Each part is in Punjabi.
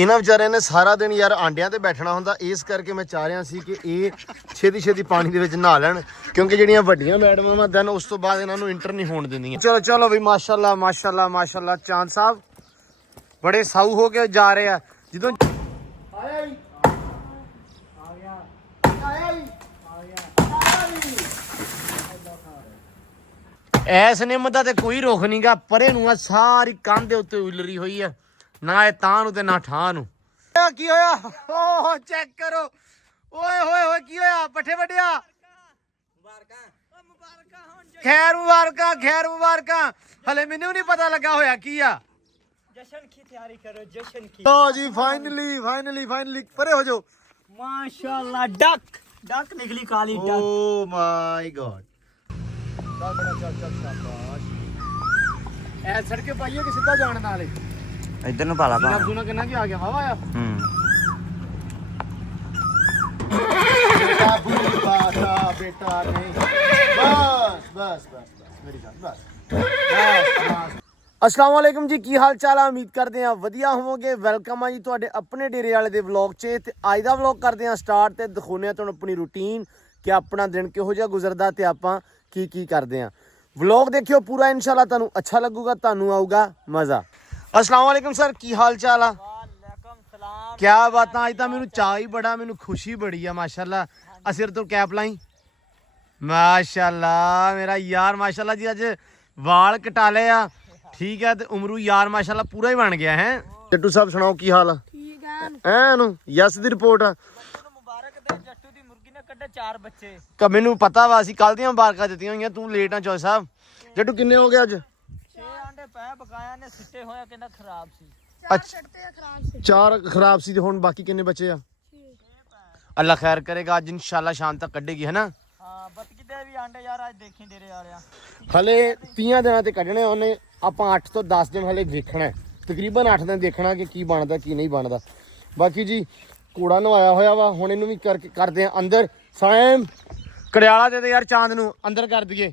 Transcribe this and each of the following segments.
ਇਹਨਾਂ ਵਿਚਾਰਿਆਂ ਨੇ ਸਾਰਾ ਦਿਨ ਯਾਰ ਆਂਡਿਆਂ ਤੇ ਬੈਠਣਾ ਹੁੰਦਾ, ਇਸ ਕਰਕੇ ਮੈਂ ਚਾਹ ਰਿਹਾ ਸੀ ਕਿ ਇਹ ਛੇਤੀ ਛੇਤੀ ਪਾਣੀ ਦੇ ਵਿੱਚ ਨਹਾ ਲੈਣ, ਕਿਉਂਕਿ ਜਿਹੜੀਆਂ ਵੱਡੀਆਂ ਮੈਡਮਾਂ ਵਾ ਦੈਨ ਉਸ ਤੋਂ ਬਾਅਦ ਇਹਨਾਂ ਨੂੰ ਇੰਟਰ ਨਹੀਂ ਹੋਣ ਦਿੰਦੀਆਂ। ਚਲੋ ਚਲੋ ਬਈ, ਮਾਸ਼ਾਅੱਲਾ ਮਾਸ਼ਾਅੱਲਾ ਮਾਸ਼ਾਅੱਲਾ, ਚਾਂਦ ਸਾਹਿਬ ਬੜੇ ਸਾਊ ਹੋ ਕੇ ਜਾ ਰਹੇ ਆ। ਜਦੋਂ ਆਇਆ ਹੀ ਆ ਗਿਆ, ਆਇਆ ਹੀ ਆ ਗਿਆ, ਐਸ ਨਿੰਮ ਦਾ ਤੇ ਕੋਈ ਰੁੱਖ ਨਹੀਂਗਾ, ਪਰੇ ਨੂੰ ਆ ਸਾਰੀ ਕੰਧ ਦੇ ਉੱਤੇ ਉਲਰੀ ਹੋਈ ਆ, ਨਾ ਇਹ ਤਾਂ ਨੂੰ ਤੇ ਨਾ ਠਾਂ ਨੂੰ। ਕੀ ਹੋਇਆ? ਓਹ ਚੈੱਕ ਕਰੋ, ਓਏ ਹੋਏ ਹੋਏ ਕੀ ਹੋਇਆ? ਪੱਠੇ ਵੱਢਿਆ? ਖੈਰ ਮੁਬਾਰਕਾਂ, ਖੈਰ ਮੁਬਾਰਕਾਂ। ਹਲੇ ਮੈਨੂੰ ਨਹੀਂ ਪਤਾ ਲੱਗਾ ਹੋਇਆ ਕੀ ਆ। जश्न की तैयारी करो, जश्न की। लो जी फाइनली फाइनली फाइनली परे हो जाओ। माशाल्लाह, डक डक निकली काली डक। Oh my God. चल बड़ा चल चल शाबाश। ऐ सड़के पाइए कि सीधा जाने नाले इधर नु पाला पा। सुना कितना की आ गया हवा आया। बेटा बेटा नहीं, बस बस बस बस मेरी जान बस बस। अस्सलाम वालेकुम जी, की हाल चाल है? उम्मीद करते हैं वधिया होवोगे। वेलकम है जी तुहाडे अपने डेरे वाले दे व्लॉग च। ते अज दा व्लॉग करते हैं स्टार्ट ते दिखाने हैं तुहानूं अपनी रूटीन कि अपना दिन किहो जिहा गुजरदा ते आपां की करदे हैं। व्लॉग देखियो पूरा, इंशाल्लाह तुहानूं अच्छा लगूगा, तुहानूं आऊगा मज़ा। अस्सलाम वालेकुम सर, की हाल चाल है? वालेकुम सलाम। क्या बात है? अज तां मैनूं चाह ही बड़ा, मैनूं खुशी बड़ी है माशाल्लाह। सिर तो कैप लाई माशाल्लाह, मेरा यार माशाल्लाह जी अज वाल कटा ले आ, ठीक है। ते उमरू यार माशाल्लाह पूरा ही बन गया है। जट्टू साहब सुनाओ की हाल है? ठीक है। ऐन यस दी रिपोर्ट आ। मुबारक दे, जट्टू दी मुर्गी ने कड्डे 4 बच्चे। मैनू पता वा, असीं कल दियां मुबारकां दित्तियां होईयां, तू लेट आ चौधरी साहब। जट्टू किन्ने हो गए अज? 6 अंडे पै, बकाया ने सिੱਟੇ होया, कहंदा खराब सी। अच्छा 4 खराब सी, हुण बाकी किन्ने बचे आ? अल्लाह खैर करेगा, अज इंशाल्लाह शाम तक कड्डेगी, है ना? हां, बतकी दे भी अंडे यार आज देखी डेरे वालिया। हले 30 दिनां ते कड्डणे ਉਹਨੇ, ਆਪਾਂ 8 ਤੋਂ 10 ਦਿਨ ਹਲੇ ਦੇਖਣਾ ਹੈ, ਤਕਰੀਬਨ 8 ਦਿਨ ਦੇਖਣਾ ਕਿ ਕੀ ਬਣਦਾ ਕੀ ਨਹੀਂ ਬਣਦਾ। ਬਾਕੀ ਜੀ ਕੂੜਾ ਨਵਾਇਆ ਹੋਇਆ ਵਾ, ਹੁਣ ਇਹਨੂੰ ਵੀ ਕਰਕੇ ਕਰਦੇ ਆ ਅੰਦਰ। ਸਾਇਮ ਕੜਿਆਲਾ ਦੇ ਯਾਰ ਚਾਂਦ ਨੂੰ ਅੰਦਰ ਕਰ ਦਈਏ,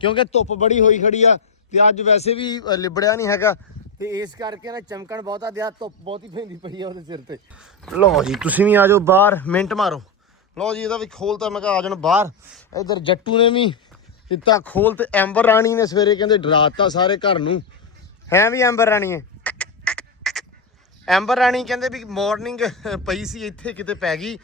ਕਿਉਂਕਿ ਧੁੱਪ ਬੜੀ ਹੋਈ ਖੜੀ ਆ ਤੇ ਅੱਜ ਵੈਸੇ ਵੀ ਲਿਬੜਿਆ ਨਹੀਂ ਹੈਗਾ, ਤੇ ਇਸ ਕਰਕੇ ਨਾ ਚਮਕਣ ਬਹੁਤਾ ਦਿਆ, ਧੁੱਪ ਬਹੁਤੀ ਪੈਂਦੀ ਪਈ ਆ ਉਹਦੇ ਸਿਰ ਤੇ। ਲਓ ਜੀ ਤੁਸੀਂ ਵੀ ਆ ਜਾਓ ਬਾਹਰ, ਮਿੰਟ ਮਾਰੋ। ਲਓ ਜੀ ਇਹਦਾ ਵੀ ਖੋਲਤਾ, ਮੈਂ ਕਿਹਾ ਆ ਜਾਣ ਬਾਹਰ। ਇੱਧਰ ਜੱਟੂ ਨੇ ਵੀ ਦਿੱਤਾ ਖੋਲ, ਤੇ ਐਂਬਰ ਰਾਣੀ ਨੇ ਸਵੇਰੇ ਕਹਿੰਦੇ ਡਰਾਤਾ ਸਾਰੇ ਘਰ ਨੂੰ। ਹੈ ਵੀ ਐਂਬਰ ਰਾਣੀ ਹੈ, ਐਂਬਰ ਰਾਣੀ ਕਹਿੰਦੇ ਵੀ ਮਾਰਨਿੰਗ ਪਈ ਸੀ ਇੱਥੇ ਕਿਤੇ ਪੈ ਗਈ,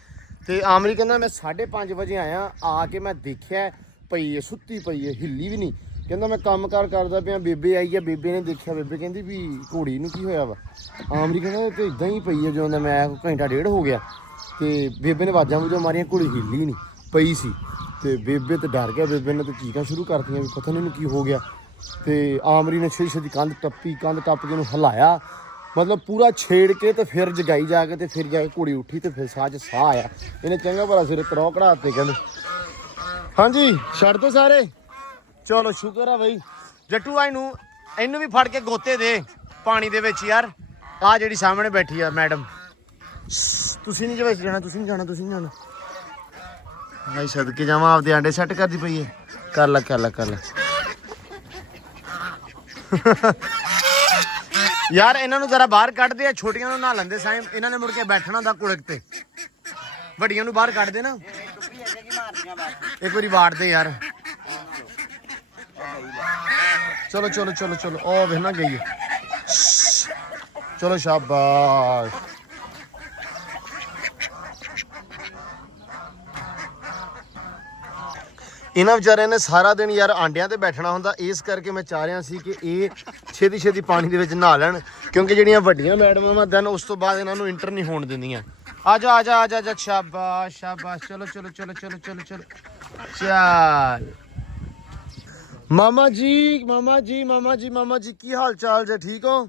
ਤੇ ਆਮਰੀ ਕਹਿੰਦਾ ਮੈਂ 5:30 ਵਜੇ ਆਇਆ, ਆ ਕੇ ਮੈਂ ਦੇਖਿਆ ਪਈ ਹੈ, ਸੁੱਤੀ ਪਈ ਹੈ, ਹਿੱਲੀ ਵੀ ਨਹੀਂ। ਕਹਿੰਦਾ ਮੈਂ ਕੰਮ ਕਾਰ ਕਰਦਾ ਪਿਆ, ਬੇਬੇ ਆਈ ਹੈ, ਬੇਬੇ ਨੇ ਦੇਖਿਆ, ਬੇਬੇ ਕਹਿੰਦੀ ਵੀ ਘੋੜੀ ਨੂੰ ਕੀ ਹੋਇਆ ਵਾ। ਆਮਰੀ ਕਹਿੰਦਾ ਤੇ ਇਦਾਂ ਹੀ ਪਈ ਹੈ, ਜਦੋਂ ਦਾ ਮੈਂ ਘੰਟਾ ਡੇਢ ਹੋ ਗਿਆ, ਤੇ ਬੇਬੇ ਨੇ ਆਵਾਜ਼ਾਂ ਵੂਜਾਂ ਮਾਰੀਆਂ, ਘੋੜੀ ਹਿੱਲੀ ਨਹੀਂ ਪਈ ਸੀ। ਤੇ ਬੇਬੇ ਤੇ ਡਰ ਗਿਆ, ਬੇਬੇ ਨੇ ਤੇ ਚੀਕਾਂ ਸ਼ੁਰੂ ਕਰਤੀਆਂ ਵੀ ਪਤਾ ਨਹੀਂ ਇਹਨੂੰ ਕੀ ਹੋ ਗਿਆ। ਤੇ ਆਮਰੀ ਨੇ ਛੇਤੀ ਕੰਧ ਟੱਪੀ, ਕੰਧ ਟੱਪ ਕੇ ਉਹਨੂੰ ਹਿਲਾਇਆ, ਮਤਲਬ ਪੂਰਾ ਛੇੜ ਕੇ, ਤੇ ਫਿਰ ਜਗਾਈ ਜਾ ਕੇ, ਤੇ ਫਿਰ ਜਾ ਕੇ ਘੋੜੀ ਉੱਠੀ, ਤੇ ਫਿਰ ਸਾਹ 'ਚ ਸਾਹ ਆਇਆ। ਇਹਨੇ ਚੰਗਾ ਭਲਾ ਸਿਰੇ ਤਰੋਂ ਕਢਾ ਦਿੱਤੇ ਕਹਿੰਦੇ। ਹਾਂਜੀ ਛੱਡ ਦੋ ਸਾਰੇ, ਚਲੋ ਸ਼ੁਕਰ ਆ ਬਈ। ਜੱਟੂ ਆਈ ਨੂੰ ਇਹਨੂੰ ਵੀ ਫੜ ਕੇ ਗੋਤੇ ਦੇ ਪਾਣੀ ਦੇ ਵਿੱਚ ਯਾਰ। ਆ ਜਿਹੜੀ ਸਾਹਮਣੇ ਬੈਠੀ ਆ ਮੈਡਮ, ਤੁਸੀਂ ਨਹੀਂ ਵਿੱਚ ਜਾਣਾ, ਤੁਸੀਂ ਨਹੀਂ ਜਾਣਾ, ਤੁਸੀਂ ਨਹੀਂ ਜਾਣਾ। ਭਾਈ ਸਦਕੇ ਜਾਵਾਂ, ਆਪਦੇ ਆਂਡੇ ਸੈੱਟ ਕਰਦੀ ਪਈ ਹੈ। ਕਰ ਲੈ ਕਰ ਲੈ ਕਰ ਲੈ ਯਾਰ, ਇਹਨਾਂ ਨੂੰ ਜ਼ਰਾ ਬਾਹਰ ਕੱਢਦੇ ਆ, ਛੋਟੀਆਂ ਨੂੰ ਨਹਾ ਲੈਂਦੇ ਸਾਈਂ, ਇਹਨਾਂ ਨੇ ਮੁੜ ਕੇ ਬੈਠਣਾ ਹੁੰਦਾ ਕੁੜਕ ਤੇ। ਵੱਡੀਆਂ ਨੂੰ ਬਾਹਰ ਕੱਢ ਦੇ ਨਾ, ਇੱਕ ਵਾਰੀ ਵਾੜਦੇ ਯਾਰ। ਚਲੋ ਚਲੋ ਚਲੋ ਚਲੋ, ਉਹ ਵੇਖ ਨਾ ਗਈ ਹੈ। ਚਲੋ ਸ਼ਾਬਾਸ਼। ਇਹਨਾਂ ਵਿਚਾਰਿਆਂ ਨੇ ਸਾਰਾ ਦਿਨ ਯਾਰ ਆਂਡਿਆਂ ਤੇ ਬੈਠਣਾ ਹੁੰਦਾ, ਇਸ ਕਰਕੇ ਮੈਂ ਚਾਹ ਰਿਹਾ ਸੀ ਕਿ ਇਹ ਛੇਤੀ ਛੇਤੀ ਪਾਣੀ ਦੇ ਵਿੱਚ ਨਹਾ ਲੈਣ, ਕਿਉਂਕਿ ਜਿਹੜੀਆਂ ਵੱਡੀਆਂ ਮੈਡਮਾਂ ਵਾ ਦੈਨ ਉਸ ਤੋਂ ਬਾਅਦ ਇਹਨਾਂ ਨੂੰ ਇੰਟਰ ਨਹੀਂ ਹੋਣ ਦਿੰਦੀਆਂ। ਆ ਜਾ ਆ ਜਾ ਆ ਜਾ, ਸ਼ਾਬਾਸ਼ ਸ਼ਾਬਾਸ਼। ਚਲੋ ਚਲੋ ਚਲੋ ਚਲੋ ਚਲੋ ਚਲੋ ਚੱਲ। ਮਾਮਾ ਜੀ ਮਾਮਾ ਜੀ ਮਾਮਾ ਜੀ ਮਾਮਾ ਜੀ, ਕੀ ਹਾਲ ਚਾਲ ਜੇ? ਠੀਕ ਹੋ?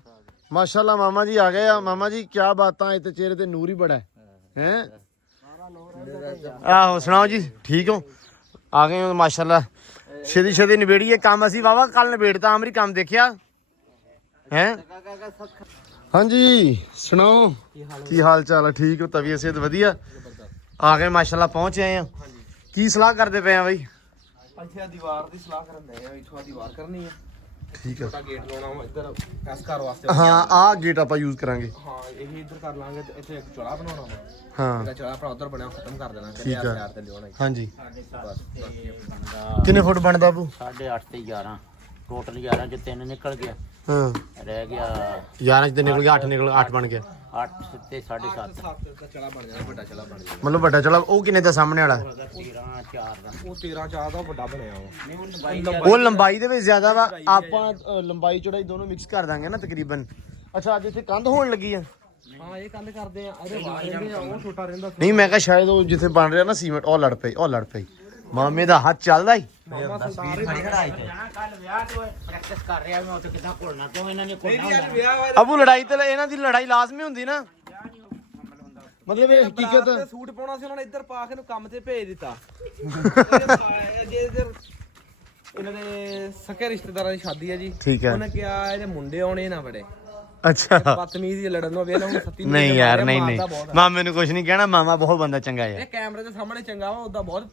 ਮਾਸ਼ਾਅੱਲਾ ਮਾਮਾ ਜੀ ਆ ਗਏ ਆ। ਮਾਮਾ ਜੀ ਕੀ ਬਾਤਾਂ, ਇਹ ਤੇ ਚਿਹਰੇ ਤੇ ਨੂਰ ਹੀ ਬੜਾ ਹੈ। ਆਹੋ ਸੁਣਾਓ ਜੀ, ਠੀਕ ਹੋ? ਆ ਗਏ ਹੋ ਮਾਸ਼ਾਅੱਲਾ। ਛੇਤੀ ਛੇਤੀ ਨਿਬੇੜੀਏ ਕੰਮ, ਅਸੀਂ ਵਾਵਾ ਕੱਲ ਨਿਬੇੜਤਾ। ਆਮਰੀ ਕੰਮ ਦੇਖਿਆ ਹੈ? ਹਾਂਜੀ ਸੁਣਾਓ ਕੀ ਹਾਲ ਚਾਲ ਹੈ? ਠੀਕ ਹੋ? ਤਬੀਅਤ ਸਿਹਤ ਵਧੀਆ? ਆ ਗਏ ਮਾਸ਼ਾਅੱਲਾ, ਪਹੁੰਚ ਆਏ ਆ। ਕੀ ਸਲਾਹ ਕਰਦੇ ਪਏ ਆ ਬਈ? ਇੱਥੇ ਦੀਵਾਰ ਦੀ ਸਲਾਹ ਕਰਨ ਦੇ ਆ, ਇੱਥੋਂ ਦੀਵਾਰ ਕਰਨੀ ਆ। ਠੀਕ ਹੈ ਛੋਟਾ ਗੇਟ ਲਾਉਣਾ ਵਾ ਇੱਧਰ ਇਸ ਘਰ ਵਾਸਤੇ। ਹਾਂ ਆਹ ਗੇਟ ਆਪਾਂ ਯੂਜ਼ ਕਰਾਂਗੇ। ਹਾਂ ਇਹ ਇੱਧਰ ਕਰ ਲਾਂਗੇ ਤੇ ਇੱਥੇ ਇੱਕ ਚੁਲਾ ਬਣਾਉਣਾ ਵਾ। ਹਾਂ ਜਿਹੜਾ ਚੁਲਾ ਆਪਣਾ ਉਧਰ ਬਣਿਆ ਖਤਮ ਕਰ ਦੇਣਾ ਠੀਕ ਆ। ਯਾਰ ਤੇ ਲਿਆਉਣਾ ਹਾਂਜੀ ਬਸ। ਕਿੰਨੇ ਫੁੱਟ ਬਣਦਾ ਬਾਬੂ? 8.5 ਤੇ 11 ਟੋਟਲ 11 ਚ 3 ਨਿਕਲ ਗਿਆ, ਹਾਂ ਰਹਿ ਗਿਆ 11 ਚ ਤੇ ਨਿਕਲ ਗਿਆ, 8 ਨਿਕਲ 8 ਬਣ ਗਿਆ। 8 ਤੇ 7.5 ਦਾ ਚਲਾ ਬਣ ਜਾਣਾ, ਵੱਡਾ ਚਲਾ ਬਣ ਜਾਣਾ। ਮਤਲਬ ਵੱਡਾ ਚਲਾ ਉਹ ਕਿੰਨੇ ਦਾ ਸਾਹਮਣੇ ਵਾਲਾ? 13 4 ਦਾ। ਉਹ 13 4 ਦਾ ਵੱਡਾ ਬਣਿਆ ਵਾ। ਨਹੀਂ ਉਹ ਲੰਬਾਈ ਉਹ ਲੰਬਾਈ ਦੇ ਵਿੱਚ ਜ਼ਿਆਦਾ ਵਾ। ਆਪਾਂ ਲੰਬਾਈ ਚੌੜਾਈ ਦੋਨੋਂ ਮਿਕਸ ਕਰ ਦਾਂਗੇ ਨਾ ਤਕਰੀਬਨ। ਅੱਛਾ ਅੱਜ ਇੱਥੇ ਕੰਧ ਹੋਣ ਲੱਗੀ ਆ? ਹਾਂ ਇਹ ਕੰਧ ਕਰਦੇ ਆ, ਇਹਦੇ ਬਾਹਰ ਰਹਿੰਦੇ ਆ, ਉਹ ਛੋਟਾ ਰਹਿੰਦਾ। ਨਹੀਂ ਮੈਂ ਕਿਹਾ ਸ਼ਾਇਦ ਉਹ ਜਿੱਥੇ ਬਣ ਰਿਹਾ ਨਾ ਸੀਮੈਂਟ ਉਹ ਲੜ ਪਈ ਮਾਮੇ ਦਾ ਹੱਥ ਚੱਲਦਾ ਹੀ। ਮਾਮਾ ਸਰਦਾਰ ਕੱਲ ਵਿਆਹ ਤੋਂ ਪ੍ਰੈਕਟਿਸ ਕਰ ਰਿਹਾ ਮੈਂ ਉੱਥੇ ਕਿੱਦਾਂ ਘੋਲਣਾ ਕਿਉਂ ਇਹਨਾਂ ਨੇ ਘੋਲਣਾ ਹੁੰਦਾ। ਅਬੂ ਲੜਾਈ ਤੇ ਇਹਨਾਂ ਦੀ ਲੜਾਈ ਲਾਜ਼ਮੀ ਹੁੰਦੀ ਨਾ, ਮਤਲਬ ਇਹ ਹਕੀਕਤ। ਸੂਟ ਪਾਉਣਾ ਸੀ ਉਹਨਾਂ ਨੇ ਇੱਧਰ ਪਾ ਕੇ ਨੂੰ ਕੰਮ ਤੇ ਭੇਜ ਦਿੱਤਾ। ਜੇ ਇੱਧਰ ਇਹਨਾਂ ਦੇ ਸਕੇ ਰਿਸ਼ਤੇਦਾਰਾਂ ਦੀ ਸ਼ਾਦੀ ਹੈ ਜੀ। ਠੀਕ ਹੈ। ਉਹਨੇ ਕਿਹਾ ਇਹਦੇ ਮੁੰਡੇ ਆਉਣੇ ਨਾ ਬੜੇ ਅੱਛਾ ਬਦਤਮੀਜ਼ ਲੜਨ ਨੂੰ ਵੇਲਾ ਹੁਣ ਸੱਤੀ ਨਹੀਂ ਯਾਰ ਨਹੀਂ ਨਹੀਂ ਮਾਮੇ ਨੂੰ ਕੁਝ ਨਹੀਂ ਕਹਿਣਾ, ਮਾਮਾ ਬਹੁਤ ਬੰਦਾ ਚੰਗਾ ਇਹ ਹੈ। ਕੈਮਰੇ ਦੇ ਸਾਹਮਣੇ ਚੰਗਾ ਵਾ, ਉਹਦਾ ਬਹੁਤ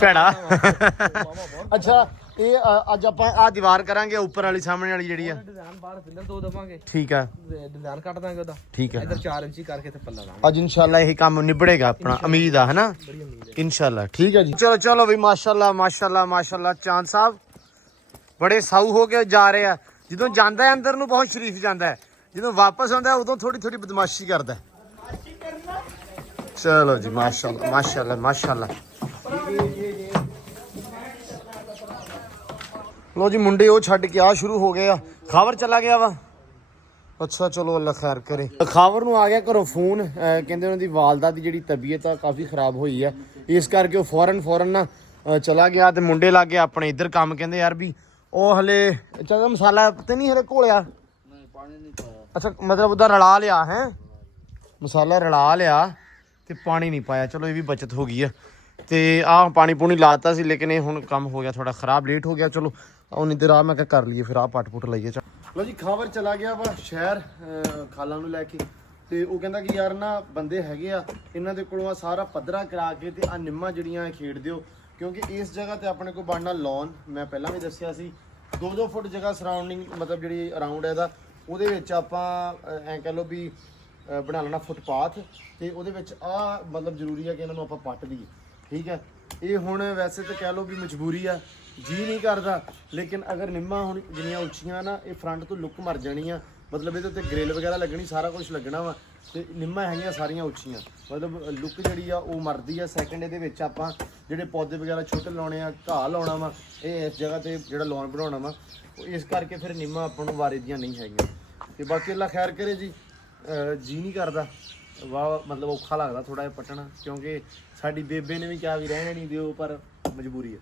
ਭੈੜਾ। ਮਾਮਾ ਬਹੁਤ ਅੱਛਾ ਇਹ ਅੱਜ ਆਪਾਂ ਆ ਦੀਵਾਰ ਕਰਾਂਗੇ ਉੱਪਰ ਵਾਲੀ ਸਾਹਮਣੇ ਵਾਲੀ ਜਿਹੜੀ ਆ। ਡਿਜ਼ਾਈਨ ਬਾਹਰ ਫਿੰਦਰ ਦੋ ਦਵਾਂਗੇ, ਠੀਕ ਆ ਡਿਜ਼ਾਈਨ ਕੱਟ ਦਾਂਗੇ ਉਹਦਾ। ਠੀਕ ਆ ਇੱਧਰ 4 ਇੰਚੀ ਕਰਕੇ ਤੇ ਪੱਲਾ ਲਾਵਾਂਗੇ। ਅੱਜ ਇਨਸ਼ਾਅੱਲਾ ਇਹ ਕੰਮ ਨਿਬੜੇਗਾ ਆਪਣਾ, ਉਮੀਦ ਆ ਹਨਾ ਬੜੀ ਉਮੀਦ ਹੈ ਇਨਸ਼ਾਅੱਲਾ। ਠੀਕ ਹੈ ਜੀ ਚਲੋ ਚਲੋ ਵੀ ਮਾਸ਼ਾਅੱਲਾ ਮਾਸ਼ਾਅੱਲਾ ਮਾਸ਼ਾਅੱਲਾ। ਚਾਂਦ ਸਾਹਿਬ ਬੜੇ ਸਾਊ ਹੋ ਕੇ ਜਾ ਰਹੇ ਆ। ਜਦੋਂ ਜਾਂਦਾ ਹੈ ਅੰਦਰ ਨੂੰ ਬਹੁਤ ਸ਼ਰੀਫ ਜਾਂਦਾ ਹੈ, ਜਦੋਂ ਵਾਪਸ ਆਉਂਦਾ ਉਦੋਂ ਥੋੜੀ ਥੋੜੀ ਬਦਮਾਸ਼ੀ ਕਰਦਾ। ਚਲੋ ਜੀ ਮਾਸ਼ਾਅੱਲਾ ਮਾਸ਼ਾਅੱਲਾ ਮਾਸ਼ਾਅੱਲਾ। ਲੋ ਜੀ ਮੁੰਡੇ ਉਹ ਛੱਡ ਕੇ ਆ ਸ਼ੁਰੂ ਹੋ ਗਏ ਆ। ਖਾਵਰ ਚਲਾ ਗਿਆ ਵਾ। ਅੱਛਾ ਚਲੋ ਅੱਲਾ ਖੈਰ ਕਰੇ। ਖਾਵਰ ਨੂੰ ਆ ਗਿਆ ਘਰੋਂ ਫੋਨ, ਕਹਿੰਦੇ ਉਹਨਾਂ ਦੀ ਵਾਲਦਾ ਦੀ ਜਿਹੜੀ ਤਬੀਅਤ ਆ ਕਾਫੀ ਖਰਾਬ ਹੋਈ ਆ, ਇਸ ਕਰਕੇ ਉਹ ਫੌਰਨ ਨਾ ਚਲਾ ਗਿਆ। ਤੇ ਮੁੰਡੇ ਲੱਗ ਗਏ ਆਪਣੇ ਇੱਧਰ ਕੰਮ। ਕਹਿੰਦੇ ਯਾਰ ਵੀ ਉਹ ਹਲੇ ਚੱਲ ਮਸਾਲਾ ਤੇ ਨਹੀਂ ਹਲੇ ਘੋਲਿਆ। ਅੱਛਾ ਮਤਲਬ ਉਹਦਾ ਰਲਾ ਲਿਆ ਹੈ, ਮਸਾਲਾ ਰਲਾ ਲਿਆ ਤੇ ਪਾਣੀ ਨਹੀਂ ਪਾਇਆ। ਚਲੋ ਇਹ ਵੀ ਬਚਤ ਹੋ ਗਈ ਆ। ਤੇ ਆਹ ਪਾਣੀ ਪੂਣੀ ਲਾਤਾ ਸੀ, ਲੇਕਿਨ ਇਹ ਹੁਣ ਕੰਮ ਹੋ ਗਿਆ ਥੋੜਾ ਖਰਾਬ, ਲੇਟ ਹੋ ਗਿਆ। ਚਲੋ ਉਹਨੀ ਦੇਰ ਆ ਮੈਂ ਕਿਹਾ ਕਰ ਲਈਏ, ਫਿਰ ਆਹ ਪੱਟ ਪੁੱਟ ਲਈਏ। ਲੋ ਜੀ ਖਾਵਰ ਚਲਾ ਗਿਆ ਵਾ ਸ਼ਹਿਰ ਖਾਲਾਂ ਨੂੰ ਲੈ ਕੇ। ਤੇ ਉਹ ਕਹਿੰਦਾ ਕਿ ਯਾਰ ਨਾ ਬੰਦੇ ਹੈਗੇ ਆ, ਇਹਨਾਂ ਦੇ ਕੋਲੋਂ ਆ ਸਾਰਾ ਪੱਧਰਾ ਕਰਾ ਕੇ ਤੇ ਆ ਨਿੰਮਾਂ ਜਿਹੜੀਆਂ ਖੇਡ ਦਿਓ, ਕਿਉਂਕਿ ਇਸ ਜਗ੍ਹਾ ਤੇ ਆਪਣੇ ਕੋਲ ਬਣਨਾ ਲੌਨ। ਮੈਂ ਪਹਿਲਾਂ ਵੀ ਦੱਸਿਆ ਸੀ 2-2 ਫੁੱਟ ਜਗ੍ਹਾ ਸਰਾਊਂਡਿੰਗ ਮਤਲਬ ਜਿਹੜੀ ਅਰਾਊਂਡ ਇਹਦਾ, ਉਹਦੇ ਵਿੱਚ ਆਪਾਂ ਐਂ ਕਹਿ ਲਓ ਵੀ ਬਣਾ ਲੈਣਾ ਫੁੱਟਪਾਥ। ਤੇ ਉਹਦੇ ਵਿੱਚ ਆ ਮਤਲਬ ਜ਼ਰੂਰੀ ਹੈ ਕਿ ਇਹਨਾਂ ਨੂੰ ਆਪਾਂ ਪੱਟ ਦਈਏ। ਠੀਕ ਹੈ। ਇਹ ਹੁਣ ਵੈਸੇ ਤਾਂ ਕਹਿ ਲਓ ਵੀ ਮਜਬੂਰੀ ਆ, ਜੀ ਨਹੀਂ ਕਰਦਾ, ਲੇਕਿਨ ਅਗਰ ਨਿੰਮਾਂ ਹੁਣ ਜਿੰਨੀਆਂ ਉੱਚੀਆਂ ਨਾ ਇਹ ਫਰੰਟ ਤੋਂ ਲੁੱਕ ਮਰ ਜਾਣੀ ਆ। ਮਤਲਬ ਇਹਦੇ ਉੱਤੇ ਗ੍ਰਿਲ ਵਗੈਰਾ ਲੱਗਣੀ, ਸਾਰਾ ਕੁਝ ਲੱਗਣਾ ਵਾ। ਤੇ ਨਿੰਮਾਂ ਹੈਗੀਆਂ ਸਾਰੀਆਂ ਉੱਚੀਆਂ, ਮਤਲਬ ਲੁੱਕ ਜਿਹੜੀ ਆ ਉਹ ਮਰਦੀ ਆ। ਸੈਕਿੰਡ ਇਹਦੇ ਵਿੱਚ ਆਪਾਂ ਜਿਹੜੇ ਪੌਦੇ ਵਗੈਰਾ ਛੋਟੇ ਲਾਉਣੇ ਆ, ਘਾਹ ਲਾਉਣਾ ਵਾ, ਇਹ ਇਸ ਜਗ੍ਹਾ ਤੇ ਜਿਹੜਾ ਲਾਉਣ ਬਣਾਉਣਾ ਵਾ, ਇਸ ਕਰਕੇ ਫਿਰ ਨਿੰਮਾਂ ਆਪਾਂ ਨੂੰ ਵਾਰੇ ਦੀਆਂ ਨਹੀਂ ਹੈਗੀਆਂ। ਤੇ ਬਾਕੀ ਅੱਲਾ ਖੈਰ ਕਰੇ ਜੀ। ਜੀ ਨਹੀਂ ਕਰਦਾ, ਵਾਹ ਮਤਲਬ ਔਖਾ ਲੱਗਦਾ ਥੋੜਾ ਜਿਹਾ ਪੱਟਣਾ, ਕਿਉਂਕਿ ਸਾਡੀ ਬੇਬੇ ਨੇ ਵੀ ਕਿਹਾ ਵੀ ਰਹਿਣੇ ਨਹੀਂ ਦਿਓ, ਪਰ ਮਜਬੂਰੀ ਹੈ।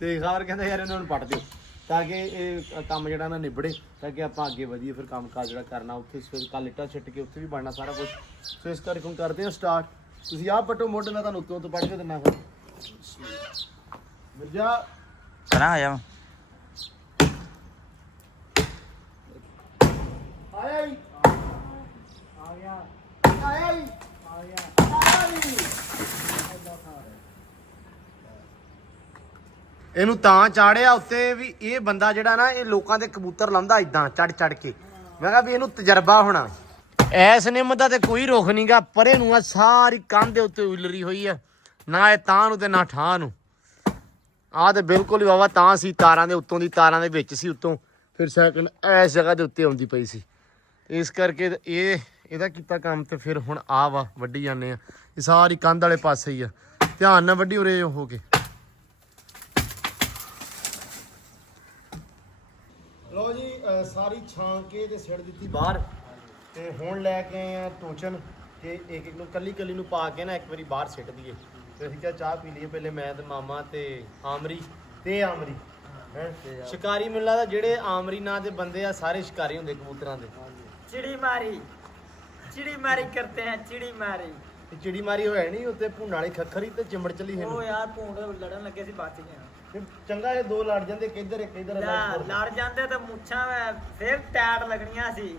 ਤੇ ਖਾਵਰ ਕਹਿੰਦਾ ਯਾਰ ਇਹਨਾਂ ਨੂੰ ਪੱਟ ਦਿਓ ਤਾਂ ਕਿ ਇਹ ਕੰਮ ਜਿਹੜਾ ਨਾ ਨਿਬੜੇ, ਤਾਂ ਕਿ ਆਪਾਂ ਅੱਗੇ ਵਧੀਏ। ਫਿਰ ਕੰਮ ਕਾਜ ਜਿਹੜਾ ਕਰਨਾ ਉੱਥੇ ਫਿਰ ਕੱਲ ਇੱਟਾਂ ਛਿੱਟ ਕੇ ਉੱਥੇ ਵੀ ਬਣਨਾ ਸਾਰਾ ਕੁਝ। ਸੋ ਇਸ ਕਰਕੇ ਹੁਣ ਕਰਦੇ ਹਾਂ ਸਟਾਰਟ। ਤੁਸੀਂ ਆਹ ਪੱਟੋ ਮੋਢੇ, ਮੈਂ ਤੁਹਾਨੂੰ ਉੱਤੋਂ ਤੋਂ ਪੱਟ ਕੇ ਦਿੰਦਾ। ਫਿਰ ਮਿਰਜ਼ਾ ਕਰਾਂ ਆ ਜਾ ਆਇਆ ਹੀ ਆ ਗਿਆ, ਆਇਆ ਹੀ ਆ ਗਿਆ, ਆਇਆ ਹੀ। ਇਹਨੂੰ ਤਾਂ ਚਾੜਿਆ ਉੱਤੇ ਵੀ ਇਹ ਬੰਦਾ ਜਿਹੜਾ ਨਾ ਇਹ ਲੋਕਾਂ ਦੇ ਕਬੂਤਰ ਲਾਉਂਦਾ ਇਦਾਂ ਚੜ ਕੇ। ਮੈਂ ਕਿਹਾ ਵੀ ਇਹਨੂੰ ਤਜਰਬਾ ਹੋਣਾ। ਐਸ ਨਿੰਮ ਦਾ ਤੇ ਕੋਈ ਰੁੱਖ ਨਹੀਂਗਾ, ਪਰੇ ਨੂੰ ਆ ਸਾਰੀ ਕੰਧ ਦੇ ਉੱਤੇ ਉਲਰੀ ਹੋਈ ਆ, ਨਾ ਇਹ ਤਾਂ ਨੂੰ ਤੇ ਨਾ ਠਾਂ ਨੂੰ। ਆਹ ਤੇ ਬਿਲਕੁਲ ਹੀ ਵਾਵਾ ਤਾਂ ਸੀ, ਤਾਰਾਂ ਦੇ ਉੱਤੋਂ ਦੀ, ਤਾਰਾਂ ਦੇ ਵਿੱਚ ਸੀ ਉੱਤੋਂ, ਫਿਰ ਸੈਕਿੰਡ ਇਸ ਜਗ੍ਹਾ ਦੇ ਉੱਤੇ ਆਉਂਦੀ ਪਈ ਸੀ। ਇਸ ਕਰਕੇ ਇਹਦਾ ਕੀਤਾ ਕੰਮ। ਤੇ ਫਿਰ ਹੁਣ ਆ ਵਾ ਵੱਢੀ ਜਾਂਦੇ ਆ, ਇਹ ਸਾਰੀ ਕੰਧ ਵਾਲੇ ਪਾਸੇ ਹੀ ਆ। ਧਿਆਨ ਨਾਲ ਵੱਢੀ ਉਰੇ ਹੋ ਕੇ। ਲੋ ਜੀ ਸਾਰੀ ਛਾਂ ਕੇ ਤੇ ਸਿੱਟ ਦਿੱਤੀ ਬਾਹਰ। ਤੇ ਹੁਣ ਲੈ ਕੇ ਆਏ ਆ ਟੋਚਨ, ਤੇ ਇੱਕ ਇੱਕ ਨੂੰ ਕੱਲੀ ਨੂੰ ਪਾ ਕੇ ਨਾ ਇੱਕ ਵਾਰੀ ਬਾਹਰ ਸਿੱਟ ਦਈਏ। ਤੇ ਅਸੀਂ ਕਿਹਾ ਚਾਹ ਪੀ ਲਈਏ ਪਹਿਲੇ, ਮੈਂ ਤੇ ਮਾਮਾ ਤੇ ਆਮਰੀ ਤੇ ਆਮਰੀ ਹੈ ਸ਼ਿਕਾਰੀ। ਮੈਨੂੰ ਲੱਗਦਾ ਜਿਹੜੇ ਆਮਰੀ ਨਾਂ ਦੇ ਬੰਦੇ ਆ ਸਾਰੇ ਸ਼ਿਕਾਰੀ ਹੁੰਦੇ ਕਬੂਤਰਾਂ ਦੇ। चिड़ी मारी करते हैं, चिड़ी मारी। ਤੇ ਚਿੜੀ ਮਾਰੀ ਹੋਇਆ ਨਹੀਂ ਉੱਤੇ ਭੁੰਨ ਵਾਲੀ ਖੱਖਰੀ ਤੇ ਚਿੰਬੜ ਚਲੀ ਹੈ। ਉਹ ਯਾਰ ਭੂੰਡ ਲੜਨ ਲੱਗੇ ਸੀ, ਬਚ ਗਏ। ਚੰਗਾ ਇਹ ਦੋ ਲੜ ਜਾਂਦੇ, ਕਿੱਧਰ ਇੱਕ ਇੱਧਰ ਲੜ ਜਾਂਦੇ ਤੇ ਮੁੱਛਾਂ ਫਿਰ ਟੈਟ ਲੱਗਣੀਆਂ ਸੀ।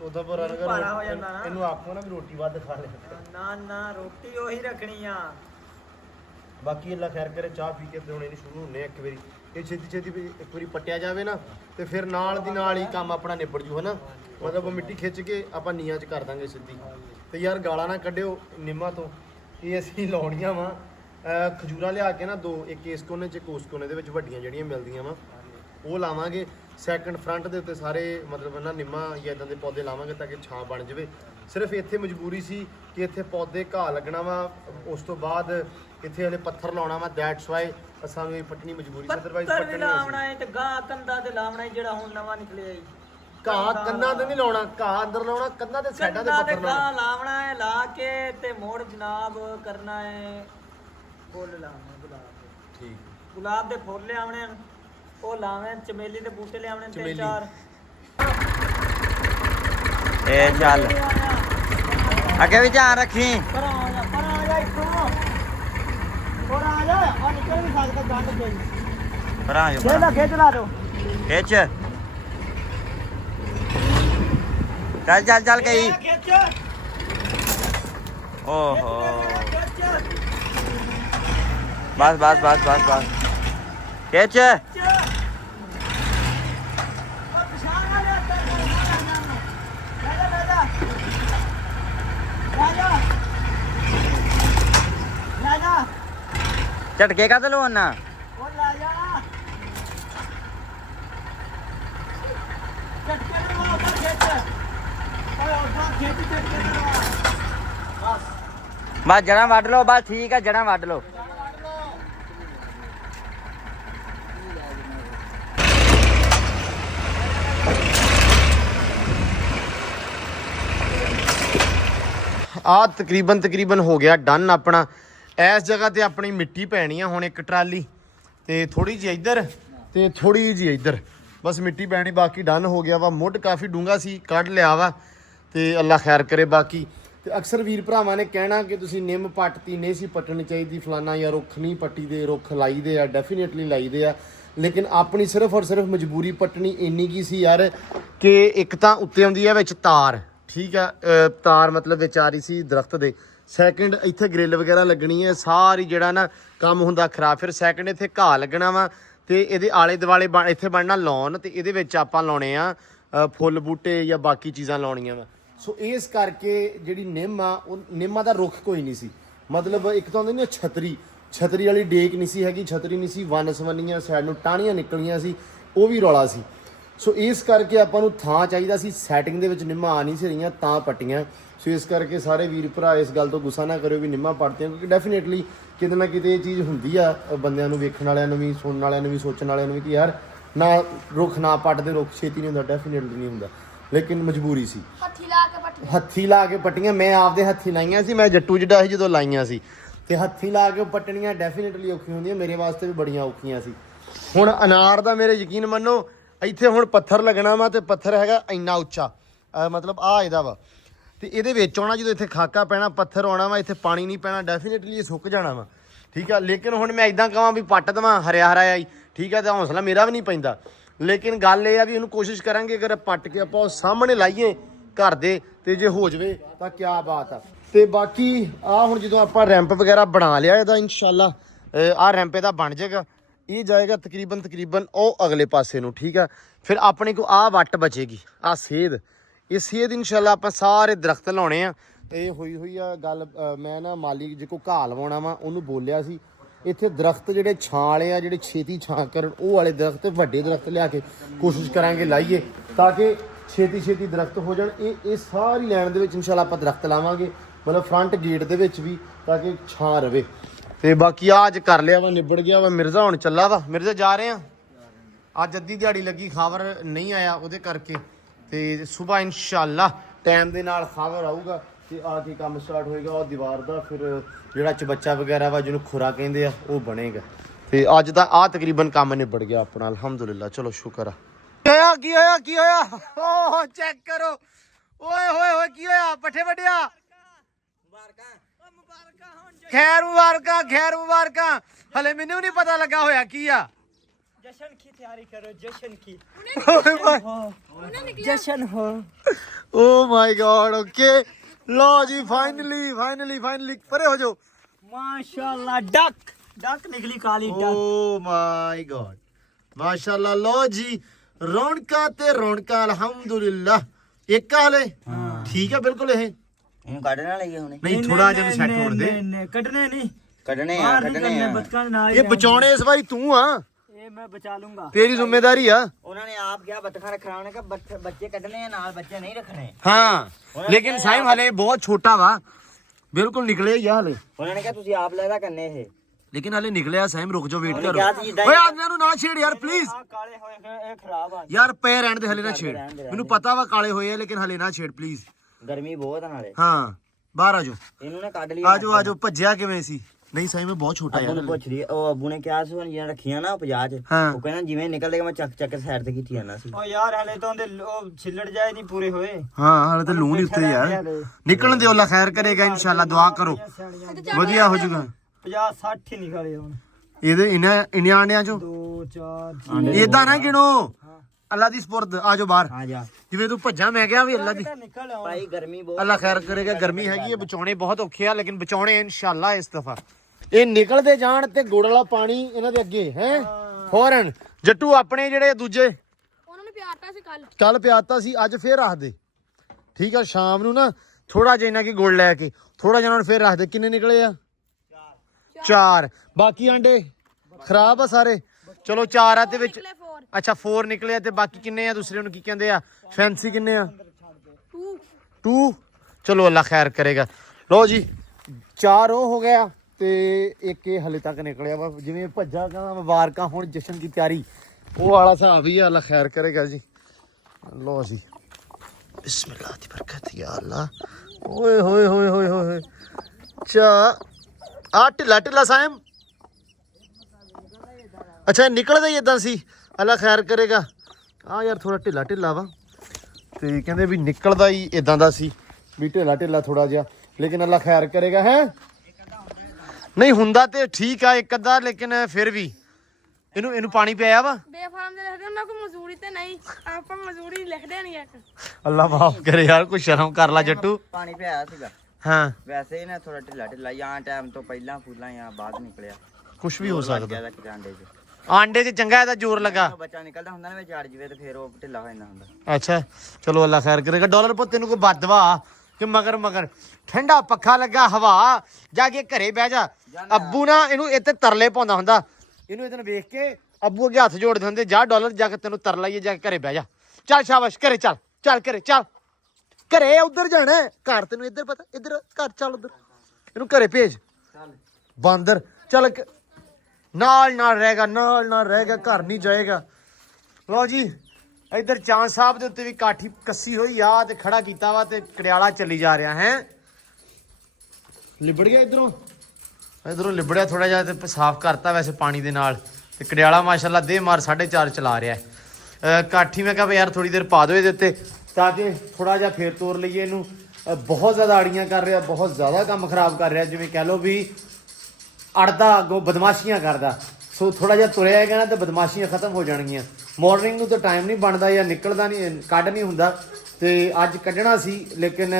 ਉਦੋਂ ਪਰ ਭਾਰਾ ਹੋ ਜਾਂਦਾ ਨਾ। ਇਹਨੂੰ ਆਖੋ ਨਾ ਵੀ ਰੋਟੀ ਵੱਧ ਖਾ ਲੈ। ਨਾ ਰੋਟੀ ਉਹੀ ਰੱਖਣੀ ਆ। ਬਾਕੀ ਅੱਲਾ ਖੈਰ ਕਰੇ, ਚਾਹ ਪੀ ਕੇ ਤੇ ਹੁਣ ਇਹਨੂੰ ਸ਼ੁਰੂ ਹੁੰਨੇ ਇੱਕ ਵਾਰੀ। ਇਹ ਛੇਤੀ ਵੀ ਇੱਕ ਵਾਰੀ ਪੱਟਿਆ ਜਾਵੇ ਨਾ ਤੇ ਫਿਰ ਨਾਲ ਦੀ ਨਾਲ ਹੀ ਕੰਮ ਆਪਣਾ ਨਿਬੜ ਜੂ ਹਨਾ। ਮਤਲਬ ਉਹ ਮਿੱਟੀ ਖਿੱਚ ਕੇ ਆਪਾਂ ਨੀਆਂ 'ਚ ਕਰ ਦਾਂਗੇ ਸਿੱਧੀ। ਤੇ ਯਾਰ ਗਾਲਾਂ ਨਾ ਕੱਢਿਓ ਨਿੰਮਾਂ ਤੋਂ, ਇਹ ਅਸੀਂ ਲਾਉਣੀਆਂ ਵਾ ਖਜੂਰਾਂ ਲਿਆ ਕੇ ਨਾ 2, ਇੱਕ ਇਸ ਕੋਨੇ 'ਚ ਇੱਕ ਉਸ ਕੋਨੇ ਦੇ ਵਿੱਚ ਵੱਡੀਆਂ ਜਿਹੜੀਆਂ ਮਿਲਦੀਆਂ ਵਾ ਉਹ ਲਾਵਾਂਗੇ। ਸੈਕੰਡ ਫਰੰਟ ਦੇ ਉੱਤੇ ਸਾਰੇ ਮਤਲਬ ਨਾ ਨਿੰਮਾਂ ਜਾਂ ਇਦਾਂ ਦੇ ਪੌਦੇ ਲਾਵਾਂਗੇ ਤਾਂ ਕਿ ਛਾਂ ਬਣ ਜਾਵੇ। ਸਿਰਫ ਇੱਥੇ ਮਜਬੂਰੀ ਸੀ ਕਿ ਇੱਥੇ ਪੌਦੇ ਘਾਹ ਲੱਗਣਾ ਵਾ, ਉਸ ਤੋਂ ਬਾਅਦ ਇੱਥੇ ਹਲੇ ਪੱਥਰ ਲਾਉਣਾ ਵਾ, ਦੈਟਸ ਵਾਈ ਸਾਨੂੰ ਇਹ ਪੱਟਣੀ ਮਜਬੂਰੀ ਸੀ। ਅਦਰਵਾਈਜ਼ ਪੱਥਰ ਵੀ ਲਾਉਣਾ ਹੈ ਤੇ ਗਾਂ ਕੰਦਾ ਤੇ ਲਾਉਣਾ ਹੈ ਜਿਹੜਾ ਹੁਣ ਨਵਾਂ ਨਿਕਲਿਆ ਜੀ। ਘਾਹ ਕੰਨਾਂ ਤੇ ਨਹੀਂ ਲਾਉਣਾ, ਘਾਹ ਅੰਦਰ ਲਾਉਣਾ, ਕੰਨਾਂ ਤੇ ਸਾਈਡਾਂ ਤੇ ਕੰਦਾ ਤੇ ਪੱਥਰ ਲਾਉਣਾ। ਗਾਂ ਲਾਉਣਾ ਹੈ, ਲਾ ਕੇ ਤੇ ਮੋੜ ਜਨਾਬ ਕਰਨਾ ਹੈ ਫੁੱਲ ਲਾਉਣੇ ਗੁਲਾਬ ਦੇ। ਠੀਕ, ਗੁਲਾਬ ਦੇ ਫੁੱਲ ਲਿਆਉਣੇ ਹਨ, ਉਹ ਲਾਵੇਂ। ਚਮੇਲੀ ਦੇ ਬੂਟੇ ਲਿਆਉਣੇ 3-4। ਇਹ ਚੱਲ ਅੱਗੇ ਵੀ ਧਿਆਨ ਰੱਖੀ। ਪਰ ਆ ਜਾ ਇੱਥੋਂ ਹੋਰ ਆ ਜਾ, ਆ ਨਿਕਲ ਨਹੀਂ ਸਕਦਾ ਗੰਢ ਕੇ। ਭਰਾ ਜੋ ਇਹਦਾ ਖਿੱਚ ਲਾ ਦੋ। ਖਿੱਚ ਚੱਲ ਗਈ। ਖਿੱਚ ਓਹੋ ਖਿੱਚ ਬਸ ਖਿੱਚ। ਝਟਕੇ ਕਾ ਤੇ ਲਵਾਉਣਾ। ਬਸ ਜੜਾਂ ਵੱਢ ਲਓ, ਬਸ ਠੀਕ ਆ, ਜੜਾਂ ਵੱਢ ਲਓ। ਆ ਤਕਰੀਬਨ ਹੋ ਗਿਆ ਡਨ ਆਪਣਾ। ਇਸ ਜਗ੍ਹਾ ਤੇ ਆਪਣੀ ਮਿੱਟੀ ਪੈਣੀ ਆ ਹੁਣ, ਇੱਕ ਟਰਾਲੀ ਤੇ ਥੋੜੀ ਜਿਹੀ ਇੱਧਰ ਤੇ ਥੋੜੀ ਜਿਹੀ ਇੱਧਰ, ਬਸ ਮਿੱਟੀ ਪੈਣੀ, ਬਾਕੀ ਡਨ ਹੋ ਗਿਆ ਵਾ। ਮੁੱਢ ਕਾਫੀ ਡੂੰਘਾ ਸੀ, ਕੱਢ ਲਿਆ ਵਾ ਤੇ ਅੱਲਾ ਖੈਰ ਕਰੇ। ਬਾਕੀ ਤੇ ਅਕਸਰ ਵੀਰ ਭਰਾਵਾਂ ਨੇ ਕਹਿਣਾ ਕਿ ਤੁਸੀਂ ਨਿੰਮ ਪੱਟਤੀ, ਨਹੀਂ ਸੀ ਪੱਟਣੀ ਚਾਹੀਦੀ, ਫਲਾਨਾ ਜਾਂ ਰੁੱਖ ਨਹੀਂ ਪੱਟੀ ਦੇ, ਰੁੱਖ ਲਾਈਦੇ ਆ, ਡੈਫੀਨੇਟਲੀ ਲਾਈਦੇ ਆ, ਲੇਕਿਨ ਆਪਣੀ ਸਿਰਫ ਔਰ ਸਿਰਫ ਮਜਬੂਰੀ ਪੱਟਣੀ ਇੰਨੀ ਕੀ ਸੀ ਯਾਰ ਕਿ ਇੱਕ ਤਾਂ ਉੱਤੇ ਆਉਂਦੀ ਹੈ ਵਿੱਚ ਤਾਰ, ਠੀਕ ਆ, ਤਾਰ ਮਤਲਬ ਵਿੱਚ ਆ ਰਹੀ ਸੀ ਦਰਖਤ ਦੇ। ਸੈਕਿੰਡ ਇੱਥੇ ਗ੍ਰਿਲ ਵਗੈਰਾ ਲੱਗਣੀ ਹੈ, ਸਾਰੀ ਜਿਹੜਾ ਨਾ ਕੰਮ ਹੁੰਦਾ ਖਰਾਬ। ਫਿਰ ਸੈਕਿੰਡ ਇੱਥੇ ਘਾਹ ਲੱਗਣਾ ਵਾ ਤੇ ਇਹਦੇ ਆਲੇ ਦੁਆਲੇ ਇੱਥੇ ਬਣਨਾ ਲੌਨ, ਤੇ ਇਹਦੇ ਵਿੱਚ ਆਪਾਂ ਲਾਉਣੇ ਆ ਫੁੱਲ ਬੂਟੇ ਜਾਂ ਬਾਕੀ ਚੀਜ਼ਾਂ ਲਾਉਣੀਆਂ ਵਾ। ਸੋ ਇਸ ਕਰਕੇ ਜਿਹੜੀ ਨਿੰਮ ਆ, ਉਹ ਨਿੰਮਾਂ ਦਾ ਰੁੱਖ ਕੋਈ ਨਹੀਂ ਸੀ। ਮਤਲਬ ਇੱਕ ਤਾਂ ਹੁੰਦੀ ਨਾ ਛਤਰੀ ਵਾਲੀ ਡੇਕ ਨਹੀਂ ਸੀ ਹੈਗੀ, ਛਤਰੀ ਨਹੀਂ ਸੀ, ਵੰਨ ਸਵੰਨੀਆਂ ਸਾਈਡ ਨੂੰ ਟਾਹਣੀਆਂ ਨਿਕਲੀਆਂ ਸੀ, ਉਹ ਵੀ ਰੌਲਾ ਸੀ। ਸੋ ਇਸ ਕਰਕੇ ਆਪਾਂ ਨੂੰ ਥਾਂ ਚਾਹੀਦਾ ਸੀ, ਸੈਟਿੰਗ ਦੇ ਵਿੱਚ ਨਿੰਮਾਂ ਆ ਨਹੀਂ ਸੀ ਰਹੀਆਂ ਤਾਂ ਪੱਟੀਆਂ। ਸੋ ਇਸ ਕਰਕੇ ਸਾਰੇ ਵੀਰ ਭਰਾ ਇਸ ਗੱਲ ਤੋਂ ਗੁੱਸਾ ਨਾ ਕਰਿਓ ਵੀ ਨਿੰਮਾਂ ਪੱਟਦੀਆਂ, ਕਿਉਂਕਿ ਡੈਫੀਨੇਟਲੀ ਕਿਤੇ ਨਾ ਕਿਤੇ ਇਹ ਚੀਜ਼ ਹੁੰਦੀ ਆ ਬੰਦਿਆਂ ਨੂੰ, ਵੇਖਣ ਵਾਲਿਆਂ ਨੂੰ ਵੀ, ਸੁਣਨ ਵਾਲਿਆਂ ਨੂੰ ਵੀ, ਸੋਚਣ ਵਾਲਿਆਂ ਨੂੰ ਵੀ ਕਿ ਯਾਰ ਨਾ ਰੁੱਖ ਨਾ ਪੱਟਦੇ, ਰੁੱਖ ਛੇਤੀ ਨਹੀਂ ਹੁੰਦਾ, ਡੈਫੀਨੇਟਲੀ ਨਹੀਂ ਹੁੰਦਾ, ਲੇਕਿਨ ਮਜਬੂਰੀ ਸੀ। ਹੱਥੀ ਲਾ ਕੇ ਪੱਟੀਆਂ, ਮੈਂ ਆਪਦੇ ਹੱਥੀ ਲਾਈਆਂ ਸੀ, ਮੈਂ ਜੱਟੂ ਜਿੱਡਾ ਸੀ ਜਦੋਂ ਲਾਈਆਂ ਸੀ, ਤੇ ਹੱਥੀ ਲਾ ਕੇ ਪੱਟਣੀਆਂ ਡੈਫੀਨੇਟਲੀ ਔਖੀਆਂ ਹੁੰਦੀਆਂ, ਮੇਰੇ ਵਾਸਤੇ ਵੀ ਬੜੀਆਂ ਔਖੀਆਂ ਸੀ। ਹੁਣ ਅਨਾਰ ਦਾ ਮੇਰੇ ਯਕੀਨ ਮੰਨੋ ਇੱਥੇ ਹੁਣ ਪੱਥਰ ਲੱਗਣਾ ਵਾ, ਤੇ ਪੱਥਰ ਹੈਗਾ ਇੰਨਾ ਉੱਚਾ, ਮਤਲਬ ਆ ਇਹਦਾ ਵਾ, ਤੇ ਇਹਦੇ ਵਿੱਚ ਆਉਣਾ ਜਦੋਂ ਇੱਥੇ ਖਾਕਾ ਪੈਣਾ, ਪੱਥਰ ਆਉਣਾ ਵਾ, ਇੱਥੇ ਪਾਣੀ ਨਹੀਂ ਪੈਣਾ, ਡੈਫੀਨੇਟਲੀ ਇਹ ਸੁੱਕ ਜਾਣਾ ਵਾ, ਠੀਕ ਆ। ਲੇਕਿਨ ਹੁਣ ਮੈਂ ਇਦਾਂ ਕਹਾਂ ਵੀ ਪੱਟ ਦੇਵਾਂ ਹਰਿਆ ਆਈ, ਠੀਕ ਆ, ਤੇ ਹੌਸਲਾ ਮੇਰਾ ਵੀ ਨਹੀਂ ਪੈਂਦਾ, ਲੇਕਿਨ ਗੱਲ ਇਹ ਆ ਵੀ ਇਹਨੂੰ ਕੋਸ਼ਿਸ਼ ਕਰਾਂਗੇ ਅਗਰ ਪੱਟ ਕੇ ਆਪਾਂ ਉਹ ਸਾਹਮਣੇ ਲਾਈਏ ਘਰ ਦੇ, ਤੇ ਜੇ ਹੋ ਜਵੇ ਤਾਂ ਕਿਆ ਬਾਤ ਆ। ਤੇ ਬਾਕੀ ਆ ਹੁਣ ਜਦੋਂ ਆਪਾਂ ਰੈਂਪ ਵਗੈਰਾ ਬਣਾ ਲਿਆ ਇਹਦਾ, ਇਨਸ਼ਾਅੱਲਾ ਆਹ ਰੈਂਪ ਇਹਦਾ ਬਣ ਜਾਏਗਾ, ਇਹ ਜਾਏਗਾ ਤਕਰੀਬਨ ਉਹ ਅਗਲੇ ਪਾਸੇ ਨੂੰ, ਠੀਕ ਆ। ਫਿਰ ਆਪਣੇ ਕੋ ਆਹ ਵੱਟ ਬਚੇਗੀ, ਆਹ ਸੇਧ, ਇਹ ਸੇਧ ਇਨਸ਼ਾਅੱਲਾ ਆਪਾਂ ਸਾਰੇ ਦਰਖਤ ਲਾਉਣੇ ਆ। ਇਹ ਹੋਈ ਆ ਗੱਲ, ਮੈਂ ਨਾ ਮਾਲੀ ਜੇ ਕੋ ਘਾਹ ਲਵਾਉਣਾ ਵਾ ਉਹਨੂੰ ਬੋਲਿਆ ਸੀ ਇੱਥੇ ਦਰਖਤ ਜਿਹੜੇ ਛਾਂ ਵਾਲੇ ਆ, ਜਿਹੜੇ ਛੇਤੀ ਛਾਂ ਕਰਨ, ਉਹ ਵਾਲੇ ਦਰਖਤ, ਵੱਡੇ ਦਰਖਤ ਲਿਆ ਕੇ ਕੋਸ਼ਿਸ਼ ਕਰਾਂਗੇ ਲਾਈਏ ਤਾਂ ਕਿ ਛੇਤੀ ਦਰਖਤ ਹੋ ਜਾਣ। ਇਹ ਸਾਰੀ ਲਾਈਨ ਦੇ ਵਿੱਚ ਇਨਸ਼ਾਅੱਲਾ ਆਪਾਂ ਦਰਖਤ ਲਾਵਾਂਗੇ, ਮਤਲਬ ਫਰੰਟ ਗੇਟ ਦੇ ਵਿੱਚ ਵੀ, ਤਾਂ ਕਿ ਛਾਂ ਰਵੇ। ਤੇ ਬਾਕੀ ਆ ਅੱਜ ਕਰ ਲਿਆ ਵਾ, ਨਿਬੜ ਗਿਆ ਵਾ। ਮਿਰਜ਼ਾ ਹੁਣ ਚੱਲਾ ਵਾ, ਮਿਰਜ਼ਾ ਜਾ ਰਹੇ ਆ, ਅੱਜ ਅੱਧੀ ਦਿਹਾੜੀ ਲੱਗੀ, ਖਾਵਰ ਨਹੀਂ ਆਇਆ ਉਹਦੇ ਕਰਕੇ, ਤੇ ਸਵੇਰ ਇਨਸ਼ਾਅੱਲਾ ਟਾਈਮ ਦੇ ਨਾਲ ਖਾਵਰ ਆਊਗਾ ਤੇ ਆ ਕੇ ਕੰਮ ਸਟਾਰਟ ਹੋਏਗਾ। ਉਹ ਦੀਵਾਰ ਦਾ ਫਿਰ ਜਿਹੜਾ ਚਬੱਚਾ ਵਗੈਰਾ ਵਾ ਜਿਹਨੂੰ ਖੁਰਾ ਕਹਿੰਦੇ ਆ ਉਹ ਬਣੇਗਾ। ਤੇ ਅੱਜ ਦਾ ਆ ਤਕਰੀਬਨ ਕੰਮ ਨਿਬੜ ਗਿਆ ਆਪਣਾ, ਅਲਹਮਦੁਲਿਲਾ, ਚਲੋ ਸ਼ੁਕਰ ਆ। ਕੀ ਹੋਇਆ ਓਹ ਚੈੱਕ ਕਰੋ, ਓਏ ਹੋਏ ਕੀ ਹੋਇਆ, ਪੱਠੇ ਵੱਢਿਆ, ਖੈਰ ਮੁਬਾਰਕਾਂ। ਹਲੇ ਮੈਨੂੰ ਨਹੀਂ ਪਤਾ ਲੱਗਾ ਹੋਇਆ ਕੀ ਆ। जश्न की तैयारी करो, जश्न की जश्न हो। ओ माय गॉड, ओके लो जी, फाइनली परे हो जाओ। माशाल्लाह, डक निकली काली डक। ओ माय गॉड, ਮਾਸ਼ਾਅੱਲਾ। ਲੋ ਜੀ ਰੌਣਕਾਂ ਤੇ ਰੌਣਕਾਂ ਅਲਹਮਦੁਲਿਲਾ। ਇੱਕ ਹਾਲੇ ਠੀਕ ਹੈ ਬਿਲਕੁਲ। ਇਹ ਇਹਨੂੰ ਕੱਢਣਾ ਲਈਏ ਹੁਣੇ। ਨਹੀਂ ਥੋੜਾ ਜਿਹਾ ਸੈੱਟ ਹੋਣ ਦੇ। ਨਹੀਂ ਕੱਢਨੇ ਨਹੀਂ, ਕੱਢਣੇ ਆ ਕੱਢਣੇ ਆ। ਬੱਚਕਾਂ ਦੇ ਨਾਲ ਇਹ ਬਚਾਉਣੇ ਇਸ ਵਾਰੀ ਤੂੰ ਆ, ਇਹ ਮੈਂ ਬਚਾ ਲੂੰਗਾ। ਤੇਰੀ ਜ਼ਿੰਮੇਵਾਰੀ ਆ। ਉਹਨਾਂ ਨੇ ਆਪ ਕਿਹਾ ਬੱਤਖਾਂ ਰੱਖਣਾ, ਉਹਨੇ ਕਿਹਾ ਬੱਚੇ ਕੱਢਣੇ ਆ ਨਾਲ, ਬੱਚੇ ਨਹੀਂ ਰੱਖਣੇ। ਹਾਂ ਲੇਕਿਨ ਸਾਈਮ ਹਲੇ ਬਹੁਤ ਛੋਟਾ ਵਾ, ਬਿਲਕੁਲ ਨਿਕਲੇ ਹੀ ਆ ਹਲੇ। ਉਹਨਾਂ ਨੇ ਕਿਹਾ ਤੁਸੀਂ ਆਪ ਲੈਦਾ ਕਰਨੇ ਇਹ। ਲੇਕਿਨ ਹਲੇ ਨਿਕਲਿਆ ਸਾਈਮ, ਰੁਕ ਜਾਓ ਵੇਟ ਕਰੋ। ਕਿਹਾ ਸੀ ਜਿੱਦਾਂ ਹੀ- ਓਏ ਆਦਮੀਆਂ ਨੂੰ ਨਾ ਛੇੜ ਯਾਰ ਪਲੀਜ਼। ਕਾਲੇ ਹੋਏ ਇਹ ਖਰਾਬ ਆ ਯਾਰ ਪੈ ਰਹਿਣ ਦੇ, ਹਲੇ ਨਾ ਛੇੜ। ਮੈਨੂੰ ਪਤਾ ਵਾ ਕਾਲੇ ਹੋਏ ਆ ਲੇਕਿਨ ਹਲੇ ਨਾ ਛੇੜ ਪਲੀਜ਼। ਗਰਮੀ ਬਹੁਤ ਆ ਨਾਲੇ। ਹਾਂ ਬਾਹਰ ਆ ਜਾਓ, ਇਹਨੂੰ ਨਾ ਕੱਢ ਲਈ। ਆ ਜਾਓ ਆ ਜਾਓ। ਭੱਜਿਆ ਕਿਵੇਂ ਸੀ? ਨਹੀਂ ਸਾਈਮ ਬਹੁਤ ਛੋਟਾ ਯਾਰ। ਉਹਨੂੰ ਪੁੱਛ ਰਹੀ ਉਹ ਅੱਬੂ ਨੇ ਕਿਹਾ ਸੀ ਹੁਣ ਜਿਹਨਾਂ ਰੱਖੀਆਂ ਨਾ 50 ਚ, ਹਾਂ। ਉਹ ਕਹਿੰਦਾ ਜਿਵੇਂ ਨਿਕਲਦੇ ਮੈਂ ਚੱਕ ਚੱਕ ਸਾਈਡ ਤੇ ਕੀਤੀ ਜਾਂਦਾ ਸੀ। ਓ ਯਾਰ ਹਲੇ ਤਾਂ ਉਹਦੇ ਉਹ ਛਿੱਲੜ ਜਾਏ ਨਹੀਂ ਪੂਰੇ ਹੋਏ। ਹਾਂ ਹਲੇ ਤਾਂ ਲੂਣ ਹੀ ਉੱਤੇ ਯਾਰ। ਨਿਕਲਣ ਦਿਓ, ਅੱਲਾ ਖੈਰ ਕਰੇਗਾ ਇਨਸ਼ਾਅੱਲਾ। ਦੁਆ ਕਰੋ ਵਧੀਆ ਹੋ ਜਾਊਗਾ। 50 60 ਹੀ ਨਿਕਲੇ ਹੁਣ। ਇਹਦੇ ਇਨੇ ਆਂਡਿਆਂ ਚੋਂ 2 4 ਏਦਾਂ ਨਾ ਗਿਣੋ। ਅੱਲਾ ਦੀ ਸਪੁਰਦ। ਆ ਜਾਓ ਬਾਹਰ। ਆ ਜਾ ਜਿਵੇਂ ਤੂੰ ਭੱਜਾ ਮੈਂ ਕਿਹਾ ਵੀ ਅੱਲਾ ਦੀ। ਨਿਕਲ ਆਉਣ। ਭਾਈ ਗਰਮੀ ਬਹੁਤ। ਅੱਲਾ ਖੈਰ ਕਰੇਗਾ। ਗਰਮੀ ਹੈਗੀ ਹੈ, ਬਚਾਉਣੇ ਬਹੁਤ ਔਖੇ ਆ ਲੇਕਿਨ ਬਚਾਉਣੇ ਇਨਸ਼ਾਅੱਲਾ ਇਸ ਦਫਾ। ਇਹ ਨਿਕਲਦੇ ਜਾਣ ਤੇ ਗੁੜ ਵਾਲਾ ਪਾਣੀ ਇਹਨਾਂ ਦੇ ਅੱਗੇ ਹੈ ਫੌਰਨ। ਜੱਟੂ ਆਪਣੇ ਜਿਹੜੇ ਦੂਜੇ ਉਹਨਾਂ ਨੂੰ ਪਿਆਰਤਾ ਸੀ ਕੱਲ ਪਿਆਤਾ ਸੀ, ਅੱਜ ਫੇਰ ਰੱਖ ਦੇ। ਠੀਕ ਆ ਸ਼ਾਮ ਨੂੰ ਨਾ ਥੋੜਾ ਜਿਹਾ ਇਹਨਾਂ ਕੀ ਗੁੜ ਲੈ ਕੇ ਥੋੜਾ ਜਿਹਾ ਉਹਨਾਂ ਨੂੰ ਫੇਰ ਰੱਖ ਦੇ। ਕਿੰਨੇ ਨਿਕਲੇ ਆ? 4। ਬਾਕੀ ਆਂਡੇ ਖਰਾਬ ਆ ਸਾਰੇ। ਚਲੋ 4 ਆ ਤੇ ਵਿੱਚ ਅੱਛਾ 4 ਨਿਕਲੇ ਆ ਤੇ ਬਾਕੀ ਕਿੰਨੇ ਆ ਦੂਸਰੇ ਨੂੰ ਕੀ ਕਹਿੰਦੇ ਆ? ਫੈਂਸੀ ਕਿੰਨੇ ਆ? 2। ਚਲੋ ਅੱਲਾ ਖੈਰ ਕਰੇਗਾ। ਲੋ ਜੀ 4 ਉਹ ਹੋ ਗਿਆ ਤੇ ਇੱਕ ਇਹ ਹਲੇ ਤੱਕ ਨਿਕਲਿਆ ਵਾ। ਜਿਵੇਂ ਭੱਜਾ ਕਹਿੰਦਾ ਮੁਬਾਰਕਾਂ ਹੁਣ ਜਸ਼ਨ ਦੀ ਤਿਆਰੀ, ਉਹ ਵਾਲਾ ਹਿਸਾਬ ਹੀ ਆ। ਅੱਲਾ ਖੈਰ ਕਰੇਗਾ ਜੀ। ਲੋ ਜੀ ਬਿਸਮਿਲ੍ਲਾਹ ਦੀ ਬਰਕਤ ਯਾ ਅੱਲਾ। ਓਏ ਹੋਏ ਹੋਏ ਹੋਏ ਹੋਏ। ਚਾ ਆ ਢਿੱਲਾ ਸਾਇਮ। ਅੱਛਾ ਨਿਕਲਦਾ ਹੀ ਇਦਾਂ ਸੀ। ਅੱਲਾ ਖੈਰ ਕਰੇਗਾ। ਆ ਯਾਰ ਥੋੜਾ ਢਿੱਲਾ ਵਾ ਤੇ ਕਹਿੰਦੇ ਵੀ ਨਿਕਲਦਾ ਹੀ ਇਦਾਂ ਦਾ ਸੀ, ਵੀ ਢਿੱਲਾ ਥੋੜਾ ਜਿਹਾ। ਲੇਕਿਨ ਅੱਲਾ ਖੈਰ ਕਰੇਗਾ। ਹੈ ਨਹੀਂ ਹੁੰਦਾ ਤੇ ਠੀਕ ਆ ਇੱਕ ਅੱਧਾ, ਲੇਕਿਨ ਫਿਰ ਵੀ ਇਹਨੂੰ ਪਾਣੀ ਪਿਆਇਆ ਵਾ। ਬੇਫਾਰਮ ਦੇ ਲਿਖਦੇ ਉਹਨਾਂ ਕੋ ਮਜ਼ਦੂਰੀ ਤੇ ਨਹੀਂ, ਆਪਾਂ ਮਜ਼ਦੂਰੀ ਲਿਖਦੇ ਨਹੀਂ ਇੱਕ। ਅੱਲਾ ਮਾਫ ਕਰੇ ਯਾਰ, ਕੋਈ ਸ਼ਰਮ ਕਰ ਲਾ ਜੱਟੂ। ਪਾਣੀ ਪਿਆਇਆ ਸੀਗਾ ਹਾਂ ਵੈਸੇ ਹੀ ਨਾ ਥੋੜਾ ਢਿੱਲਾ ਜਾਂ ਟਾਈਮ ਤੋਂ ਪਹਿਲਾਂ ਫੁੱਲਾਂ ਜਾਂ ਬਾਅਦ ਨਿਕਲਿਆ। ਕੁਛ ਵੀ ਹੋ ਸਕਦਾ। ਜਿਆਦਾ ਕਿਜਾਂਡੇ ਚ ਆਂਡੇ 'ਚ ਚੰਗਾ ਇਹਦਾ ਜ਼ੋਰ ਲੱਗਾ। ਬੱਚਾ ਨਿਕਲਦਾ ਹੁੰਦਾ ਨਾ ਵਿੱਚ ਅੜ ਜਵੇ ਤੇ ਫਿਰ ਉਹ ਢਿੱਲਾ ਹੋ ਜਾਂਦਾ ਹੁੰਦਾ। ਅੱਛਾ ਚਲੋ ਅੱਲਾ ਖੈਰ ਕਰੇਗਾ। ਡਾਲਰ ਪੁੱਤ ਤੈਨੂੰ ਕੋਈ ਬਦਵਾ ਕਿ ਮਗਰ ਠੰਡਾ ਪੱਖਾ ਲੱਗਾ, ਹਵਾ, ਜਾ ਕੇ ਘਰੇ ਬਹਿ ਜਾ। ਅੱਬੂ ਨਾ ਇਹਨੂੰ ਇੱਥੇ ਤਰਲੇ ਪਾਉਂਦਾ ਹੁੰਦਾ। ਇਹਨੂੰ ਇਹਨੂੰ ਵੇਖ ਕੇ ਅੱਬੂ ਅੱਗੇ ਹੱਥ ਜੋੜਦੇ ਹੁੰਦੇ, ਜਾ ਡਾਲਰ ਜਾ ਕੇ ਤੈਨੂੰ ਤਰ ਲਾਈਏ, ਜਾ ਕੇ ਘਰੇ ਬਹਿ ਜਾ। ਚੱਲ ਸ਼ਾਬਾਸ਼ ਘਰੇ ਚੱਲ ਘਰੇ ਚੱਲ। ਘਰੇ ਉਧਰ ਜਾਣਾ ਘਰ, ਤੈਨੂੰ ਇੱਧਰ ਪਤਾ, ਇੱਧਰ ਘਰ ਚੱਲ ਉਧਰ। ਇਹਨੂੰ ਘਰੇ ਭੇਜ ਬਾਂਦਰ। ਚੱਲ ਨਾਲ ਰਹੇਗਾ ਘਰ ਨਹੀਂ ਜਾਏਗਾ। ਲਓ ਜੀ ਇੱਧਰ ਚਾਂਦ ਸਾਹਿਬ ਦੇ ਉੱਤੇ ਵੀ ਕਾਠੀ ਕੱਸੀ ਹੋਈ ਆ ਤੇ ਖੜਾ ਕੀਤਾ ਵਾ ਤੇ ਕੜਿਆਲਾ ਚੱਲੀ ਜਾ ਰਿਹਾ ਹੈ। ਲਿਬੜ ਗਿਆ ਇਧਰੋਂ ਲਿਬੜਿਆ ਥੋੜਾ ਜਿਹਾ ਤੇ ਸਾਫ਼ ਕਰਤਾ ਵੈਸੇ ਪਾਣੀ ਦੇ ਨਾਲ। ਤੇ ਕੜਿਆਲਾ ਮਾਸ਼ਾਅੱਲਾ ਦੇ ਮਾਰ 4.5 ਚਲਾ ਰਿਹਾ ਹੈ। ਕਾਠੀ ਮੈਂ ਕਿਹਾ ਯਾਰ ਥੋੜੀ ਦੇਰ ਪਾ ਦਿਓ ਇਹਦੇ ਉੱਤੇ ਤਾਂ ਕਿ ਥੋੜਾ ਜਿਹਾ ਫੇਰ ਤੋੜ ਲਈਏ ਇਹਨੂੰ। ਬਹੁਤ ਜ਼ਿਆਦਾ ਆੜੀਆਂ ਕਰ ਰਿਹਾ, ਬਹੁਤ ਜ਼ਿਆਦਾ ਕੰਮ ਖਰਾਬ ਕਰ ਰਿਹਾ। ਜਿਵੇਂ ਕਹਿ ਲਓ ਵੀ ਅੜਦਾ ਅੱਗੋਂ ਬਦਮਾਸ਼ੀਆਂ ਕਰਦਾ। ਸੋ ਥੋੜਾ ਜਿਹਾ ਤੁਰਿਆ ਹੈਗਾ ਨਾ ਤੇ ਬਦਮਾਸ਼ੀਆਂ ਖਤਮ ਹੋ ਜਾਣਗੀਆਂ। ਮਾਰਨਿੰਗ ਨੂੰ ਤਾਂ ਟਾਈਮ ਨਹੀਂ ਬਣਦਾ ਜਾਂ ਨਿਕਲਦਾ ਨਹੀਂ, ਕੱਢ ਨਹੀਂ ਹੁੰਦਾ। ਤੇ ਅੱਜ ਕੱਢਣਾ ਸੀ ਲੇਕਿਨ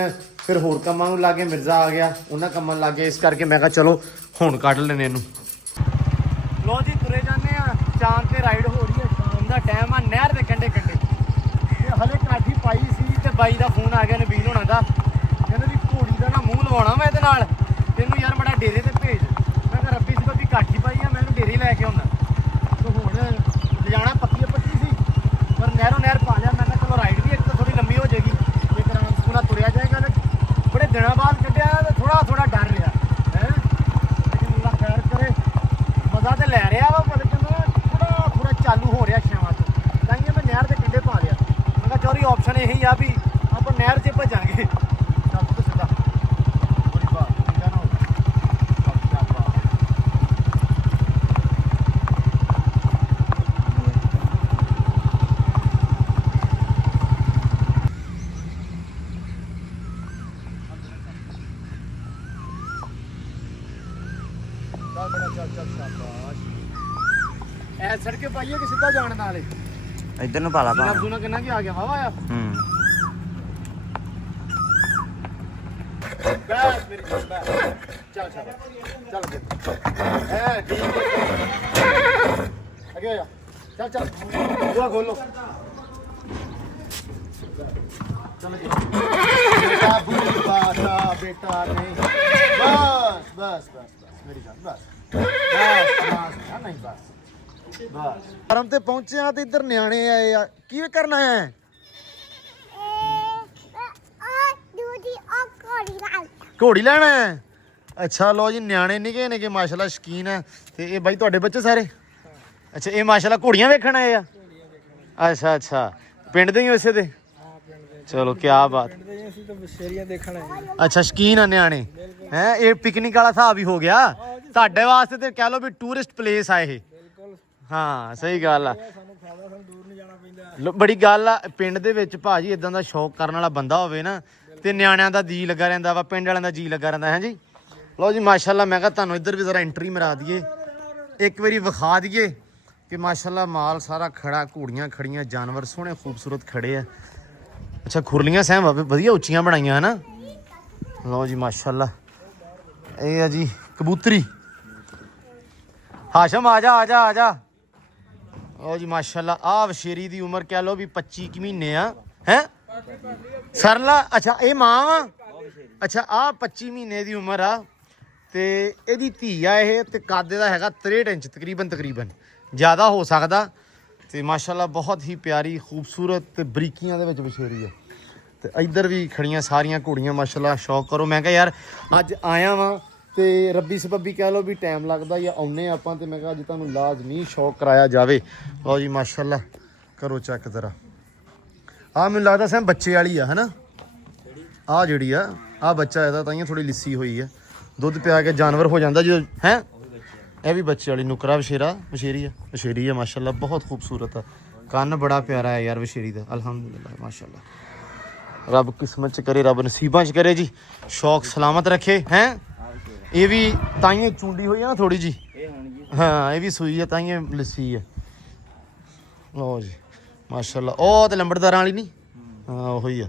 ਫਿਰ ਹੋਰ ਕੰਮਾਂ ਨੂੰ ਲੱਗੇ, ਮਿਰਜ਼ਾ ਆ ਗਿਆ, ਉਹਨਾਂ ਕੰਮਾਂ ਨੂੰ ਲੱਗੇ। ਇਸ ਕਰਕੇ ਮੈਂ ਕਿਹਾ ਚਲੋ ਹੁਣ ਕੱਢ ਲੈਣੇ ਇਹਨੂੰ। ਲੋ ਜੀ ਤੁਰੇ ਜਾਂਦੇ ਆ, ਚਾਂਦ ਤੇ ਰਾਈਡ ਹੋ ਰਹੀ ਹੈ। ਸ਼ਾਮ ਦਾ ਟਾਈਮ ਆ, ਨਹਿਰ ਦੇ ਕੰਢੇ ਤੇ ਹਲੇ ਕਾਠੀ ਪਾਈ ਸੀ ਤੇ ਬਾਈ ਦਾ ਫੋਨ ਆ ਗਿਆ ਨਬੀਲ ਹੋਣਾ ਦਾ। ਕਹਿੰਦੇ ਵੀ ਘੋੜੀ ਦਾ ਨਾ ਮੂੰਹ ਲਵਾਉਣਾ ਮੈਂ ਇਹਦੇ ਨਾਲ, ਤੈਨੂੰ ਯਾਰ ਬੜਾ ਡੇਰੇ ਤੇ ਭੇਜ। ਮੈਂ ਕਿਹਾ ਰੱਬੀ ਸੀ ਕਾਠੀ ਪਾਈ ਆ, ਮੈਨੂੰ ਡੇਰੇ ਲੈ ਕੇ ਆਉਣਾ। ਤੂੰ ਹੁਣ ਲਿਜਾਣਾ ਪੱਕੀ ਸੀ ਪਰ ਨਹਿਰ ਪਾ ਲਿਆ। ਮੈਂ ਕਿਹਾ ਚਲੋ ਰਾਈਡ ਵੀ ਇੱਕ ਤਾਂ ਥੋੜੀ ਲੰਮੀ ਹੋ ਜਾਏਗੀ, ਇੱਕ ਆਰਾਮ ਪੂਰਾ ਤੁਰਿਆ ਜਾਏਗਾ। ਬੜੇ ਦਿਨਾਂ ਬਾਅਦ ਕੱਢਿਆ ਤੇ ਥੋੜਾ ਡਰ ਰਿਹਾ ਹੈ। ਲੇਕਿਨ ਅੱਲਾ ਖੈਰ ਕਰੇ, ਮਜ਼ਾ ਤੇ ਲੈ ਰਿਹਾ ਵਾ ਪਰ ਕਹਿੰਦਾ ਥੋੜਾ ਚਾਲੂ ਹੋ ਰਿਹਾ ਛਾਵਾਂ ਤੋਂ। ਤਾਂ ਹੀ ਮੈਂ ਨਹਿਰ ਦੇ ਕੰਢੇ ਪਾ ਲਿਆ। ਮੈਂ ਕਿਹਾ ਚੋਰੀ ਆਪਸ਼ਨ ਇਹੀ ਆ ਵੀ ਆਪਾਂ ਨਹਿਰ 'ਚ ਭੱਜਾਂਗੇ। ਚੱਲ ਤੂੰ ਸਿੱਧਾ ਬੜੀ ਬਾਤ ਠੀਕ ਨਾ ਚੱਲ ਸ਼ਾਬਾਸ਼। ਐ ਸੜਕੇ ਪਾਈਏ ਕਿ ਸਿੱਧਾ ਜਾਣ ਨਾਲੇ ਇੱਧਰ ਨੂੰ ਪਾਲਾ ਪਾ। ਸੁਣਾ ਕਿੰਨਾ ਕੀ ਆ ਗਿਆ ਵਾਵਾ ਆ। ਬੈਠ ਮੇਰੀ ਜਾਨ ਬੈਠ। ਚੱਲ ਅੱਗੇ ਅੱਗੇ ਜਾ। ਚੱਲ ਚੱਲ ਬੂਆ ਖੋਲੋ ਚਲ ਬੇਟਾ ਬੁਰੀ ਬਾਤਾ ਬੇਟਾ ਨਹੀਂ ਬਸ ਬਸ ਬਸ ਬਸ ਮੇਰੀ ਜਾਨ ਬਸ ਬਸ ਨਹੀਂ ਬਸ ਬਸ ਫਾਰਮ ਤੇ ਪਹੁੰਚਿਆ ਤੇ ਇੱਧਰ ਨਿਆਣੇ ਆਏ ਆ ਕੀ ਕਰਨਾ ਹੈ ਘੋੜੀ ਲੈਣਾ ਹੈ ਅੱਛਾ ਲੋ ਜੀ ਨਿਆਣੇ ਨਿੱਕੇ ਨਿੱਕੇ ਮਾਸ਼ਾਅੱਲਾ ਸ਼ਕੀਨ ਹੈ ਤੇ ਇਹ ਬਾਈ ਤੁਹਾਡੇ ਬੱਚੇ ਸਾਰੇ ਅੱਛਾ ਇਹ ਮਾਸ਼ਾਅੱਲਾ ਘੋੜੀਆਂ ਵੇਖਣ ਆਏ ਆ ਅੱਛਾ ਅੱਛਾ ਪਿੰਡ ਦੇ ਹੀ ਵੈਸੇ ਤੇ ਚਲੋ ਕੀ ਬਾਤ ਅੱਛਾ ਸ਼ਕੀਨ ਆ ਨਿਆਣੇ ਹੈ ਇਹ ਪਿਕਨਿਕ ਵਾਲਾ ਹਿਸਾਬ ਹੀ ਹੋ ਗਿਆ ਤੁਹਾਡੇ ਵਾਸਤੇ ਤੇ ਕਹਿ ਲਓ ਵੀ ਟੂਰਿਸਟ ਪਲੇਸ ਆ ਇਹ ਹਾਂ ਸਹੀ ਗੱਲ ਆ ਬੜੀ ਗੱਲ ਆ ਪਿੰਡ ਦੇ ਵਿੱਚ ਭਾਜੀ ਇਦਾਂ ਦਾ ਸ਼ੌਕ ਕਰਨ ਵਾਲਾ ਬੰਦਾ ਹੋਵੇ ਨਾ ਤੇ ਨਿਆਣਿਆਂ ਦਾ ਜੀ ਲੱਗਾ ਰਹਿੰਦਾ ਵਾ ਪਿੰਡ ਵਾਲਿਆਂ ਦਾ ਜੀ ਲੱਗਾ ਰਹਿੰਦਾ ਹੈ ਜੀ ਲਓ ਜੀ ਮਾਸ਼ਾਅੱਲਾ ਮੈਂ ਕਿਹਾ ਤੁਹਾਨੂੰ ਇੱਧਰ ਵੀ ਜ਼ਰਾ ਐਂਟਰੀ ਮਰਾ ਦਈਏ ਇੱਕ ਵਾਰੀ ਵਿਖਾ ਦਈਏ ਕਿ ਮਾਸ਼ਾਅੱਲਾ ਮਾਲ ਸਾਰਾ ਖੜਾ ਘੋੜੀਆਂ ਖੜੀਆਂ ਜਾਨਵਰ ਸੋਹਣੇ ਖੂਬਸੂਰਤ ਖੜੇ ਆ ਅੱਛਾ ਖੁਰਲੀਆਂ ਸਹਿਮ ਵਧੀਆ ਉੱਚੀਆਂ ਬਣਾਈਆਂ ਹਨਾ ਲਓ ਜੀ ਮਾਸ਼ਾਅੱਲਾ ਇਹ ਆ ਜੀ ਕਬੂਤਰੀ ਹਾਸ਼ਮ ਆ ਜਾ ਆ ਜਾ ਆ ਜਾ ਲਓ ਜੀ ਮਾਸ਼ਾਅੱਲਾ ਆ ਵਸ਼ੇਰੀ ਦੀ ਉਮਰ ਕਹਿ ਲਓ ਵੀ 25 ਕੁ ਮਹੀਨੇ ਆ ਹੈ ਸਰਲਾ ਅੱਛਾ ਇਹ ਮਾਂ ਵਾ ਅੱਛਾ ਆ 25 ਮਹੀਨੇ ਦੀ ਉਮਰ ਆ ਤੇ ਇਹਦੀ ਧੀ ਆ ਇਹ ਤੇ ਕੱਦ ਦਾ ਹੈਗਾ 63 ਇੰਚ ਤਕਰੀਬਨ ਜ਼ਿਆਦਾ ਹੋ ਸਕਦਾ ਤੇ ਮਾਸ਼ਾਅੱਲਾ ਬਹੁਤ ਹੀ ਪਿਆਰੀ ਖੂਬਸੂਰਤ ਤੇ ਬਰੀਕੀਆਂ ਦੇ ਵਿੱਚ ਵਸ਼ੇਰੀ ਆ ਤੇ ਇੱਧਰ ਵੀ ਖੜੀਆਂ ਸਾਰੀਆਂ ਘੋੜੀਆਂ ਮਾਸ਼ਾਅੱਲਾ ਸ਼ੌਕ ਕਰੋ ਮੈਂ ਕਿਹਾ ਯਾਰ ਅੱਜ ਆਇਆ ਵਾਂ ਤੇ ਰੱਬੀ ਸਬੱਬੀ ਕਹਿ ਲਓ ਵੀ ਟਾਈਮ ਲੱਗਦਾ ਜਾਂ ਆਉਨੇ ਆਪਾਂ ਤੇ ਮੈਂ ਕਿਹਾ ਅੱਜ ਤੁਹਾਨੂੰ ਲਾਜ਼ਮੀ ਸ਼ੌਕ ਕਰਾਇਆ ਜਾਵੇ ਲਓ ਜੀ ਮਾਸ਼ਾਅੱਲਾ ਕਰੋ ਚੈੱਕ ਜ਼ਰਾ ਆ ਮੈਨੂੰ ਲੱਗਦਾ ਸੈਮ ਬੱਚੇ ਵਾਲੀ ਆ ਹਨਾ ਆ ਜਿਹੜੀ ਆ ਬੱਚਾ ਇਹਦਾ ਤਾਂ ਥੋੜੀ ਲਿੱਸੀ ਹੋਈ ਆ ਦੁੱਧ ਪਿਆ ਕੇ ਜਾਨਵਰ ਹੋ ਜਾਂਦਾ ਜਦੋਂ ਹੈ ਇਹ ਵੀ ਬੱਚੇ ਵਾਲੀ ਨੁਕਰਾ ਵਸ਼ੇਰੀ ਆ ਮਾਸ਼ਾਅੱਲਾ ਬਹੁਤ ਖੂਬਸੂਰਤ ਆ ਕੰਨ ਬੜਾ ਪਿਆਰਾ ਹੈ ਯਾਰ ਵਸ਼ੇਰੀ ਦਾ ਅਲਹਮਦੁਲਿਲਾ ਮਾਸ਼ਾਅੱਲਾ ਰੱਬ ਕਿਸਮਤ ਚ ਕਰੇ ਰੱਬ ਨਸੀਬਾਂ ਚ ਕਰੇ ਜੀ ਸ਼ੌਕ ਸਲਾਮਤ ਰੱਖੇ ਹੈ ਇਹ ਵੀ ਤਾਈਏ ਚੁੰਡੀ ਹੋਈ ਆ ਨਾ ਥੋੜੀ ਜੀ ਹਾਂ ਇਹ ਵੀ ਸੂਈ ਆ ਤਾਈਏ ਲੱਸੀ ਆ ਲਓ ਜੀ ਮਾਸ਼ਾਅੱਲਾ ਉਹ ਤੇ ਲੰਬੜਦਾਰਾਂ ਵਾਲੀ ਨਹੀਂ ਹਾਂ ਉਹੀ ਆ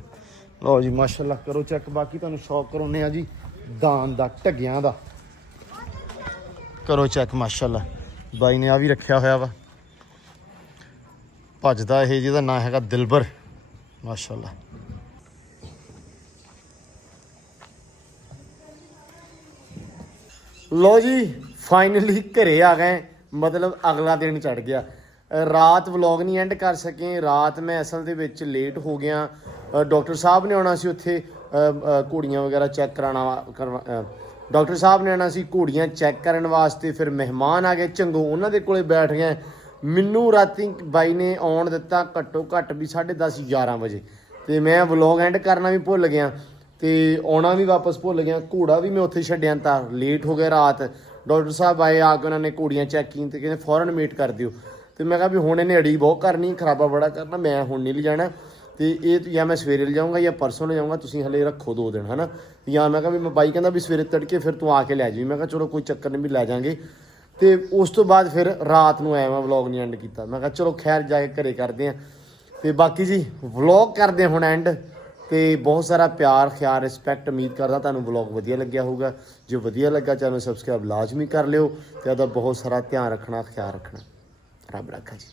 ਲਓ ਜੀ ਮਾਸ਼ਾਅੱਲਾ ਕਰੋ ਚੈੱਕ ਬਾਕੀ ਤੁਹਾਨੂੰ ਸ਼ੌਕ ਕਰਾਉਨੇ ਆ ਜੀ ਦਾਨ ਦਾ ਢੱਗਿਆਂ ਦਾ ਕਰੋ ਚੈੱਕ ਮਾਸ਼ਾਅੱਲਾ ਬਾਈ ਨੇ ਆ ਵੀ ਰੱਖਿਆ ਹੋਇਆ ਵਾ ਭੱਜਦਾ ਇਹ ਜਿਹਦਾ ਨਾਂ ਹੈਗਾ ਦਿਲਬਰ ਮਾਸ਼ਾਅੱਲਾ ਲੋ ਜੀ ਫਾਈਨਲੀ ਘਰੇ ਆ ਗਏ ਮਤਲਬ ਅਗਲਾ ਦਿਨ ਚੜ ਗਿਆ ਰਾਤ ਵਲੌਗ ਨਹੀਂ ਐਂਡ ਕਰ ਸਕੇ ਰਾਤ ਮੈਂ ਅਸਲ ਦੇ ਵਿੱਚ ਲੇਟ ਹੋ ਗਿਆ ਡਾਕਟਰ ਸਾਹਿਬ ਨੇ ਆਉਣਾ ਸੀ ਉੱਥੇ ਘੋੜੀਆਂ ਵਗੈਰਾ ਚੈੱਕ ਕਰਾਉਣਾ ਡਾਕਟਰ ਸਾਹਿਬ ਨੇ ਆਉਣਾ ਸੀ ਘੋੜੀਆਂ ਚੈੱਕ ਕਰਨ ਵਾਸਤੇ ਫਿਰ ਮਹਿਮਾਨ ਆ ਗਏ ਚੰਗੋ ਉਹਨਾਂ ਦੇ ਕੋਲੇ ਬੈਠ ਗਏ ਮੈਨੂੰ ਰਾਤੀ ਬਾਈ ਨੇ ਆਉਣ ਦਿੱਤਾ ਘੱਟੋ ਘੱਟ ਵੀ 10:30 11 ਵਜੇ ਤੇ ਮੈਂ ਵਲੌਗ ਐਂਡ ਕਰਨਾ ਵੀ ਭੁੱਲ ਗਿਆ ਤੇ ਆਉਣਾ ਵੀ ਵਾਪਸ ਭੁੱਲ ਗਿਆ ਘੋੜਾ ਵੀ ਮੈਂ ਉੱਥੇ ਛੱਡਿਆ ਤਾਂ ਲੇਟ ਹੋ ਗਿਆ ਰਾਤ ਡਾਕਟਰ ਸਾਹਿਬ ਆਏ ਆ ਕੇ ਉਹਨਾਂ ਨੇ ਘੋੜੀਆਂ ਚੈੱਕ ਕੀਤੀਆਂ ਤੇ ਕਹਿੰਦੇ ਫੌਰਨ ਮੀਟ ਕਰ ਦਿਓ ਤੇ ਮੈਂ ਕਿਹਾ ਵੀ ਹੁਣ ਇਹਨੇ ਅੜੀ ਬਹੁਤ ਕਰਨੀ ਖਰਾਬਾ ਬੜਾ ਕਰਨਾ ਮੈਂ ਹੁਣ ਨਹੀਂ ਲਿਜਾਣਾ ਤੇ ਇਹ ਜਾਂ ਮੈਂ ਸਵੇਰੇ ਲਿਜਾਊਂਗਾ ਜਾਂ ਪਰਸੋਂ ਲਿਜਾਊਂਗਾ ਤੁਸੀਂ ਹਲੇ ਰੱਖੋ 2 ਦਿਨ ਹਨਾ ਜਾਂ ਮੈਂ ਕਿਹਾ ਵੀ ਮੈਂ ਬਾਈ ਕਹਿੰਦਾ ਵੀ ਸਵੇਰੇ ਤੜਕੇ ਫਿਰ ਤੂੰ ਆ ਕੇ ਲੈ ਜਾਈਂ ਮੈਂ ਕਿਹਾ ਚਲੋ ਕੋਈ ਚੱਕਰ ਨਹੀਂ ਵੀ ਲੈ ਜਾਵਾਂਗੇ ਤੇ ਉਸ ਤੋਂ ਬਾਅਦ ਫਿਰ ਰਾਤ ਨੂੰ ਆਇਆ ਮੈਂ ਵਲੌਗ ਨਹੀਂ ਐਂਡ ਕੀਤਾ ਮੈਂ ਕਿਹਾ ਚਲੋ ਖੈਰ ਜਾ ਕੇ ਘਰੇ ਕਰਦੇ ਹਾਂ ਤੇ ਬਾਕੀ ਜੀ ਵਲੌਗ ਕਰਦੇ ਹੁਣ ਐਂਡ ਤੇ ਬਹੁਤ ਸਾਰਾ ਪਿਆਰ ਖਿਆਲ ਰਿਸਪੈਕਟ ਉਮੀਦ ਕਰਦਾ ਤੁਹਾਨੂੰ ਵਲੌਗ ਵਧੀਆ ਲੱਗਿਆ ਹੋਊਗਾ ਜੇ ਵਧੀਆ ਲੱਗਾ ਚੈਨਲ ਸਬਸਕ੍ਰਾਈਬ ਲਾਜ਼ਮੀ ਕਰ ਲਿਓ ਤੇ ਉਹਦਾ ਬਹੁਤ ਸਾਰਾ ਧਿਆਨ ਰੱਖਣਾ ਖਿਆਲ ਰੱਖਣਾ ਰੱਬ ਰੱਖਾ ਜੀ।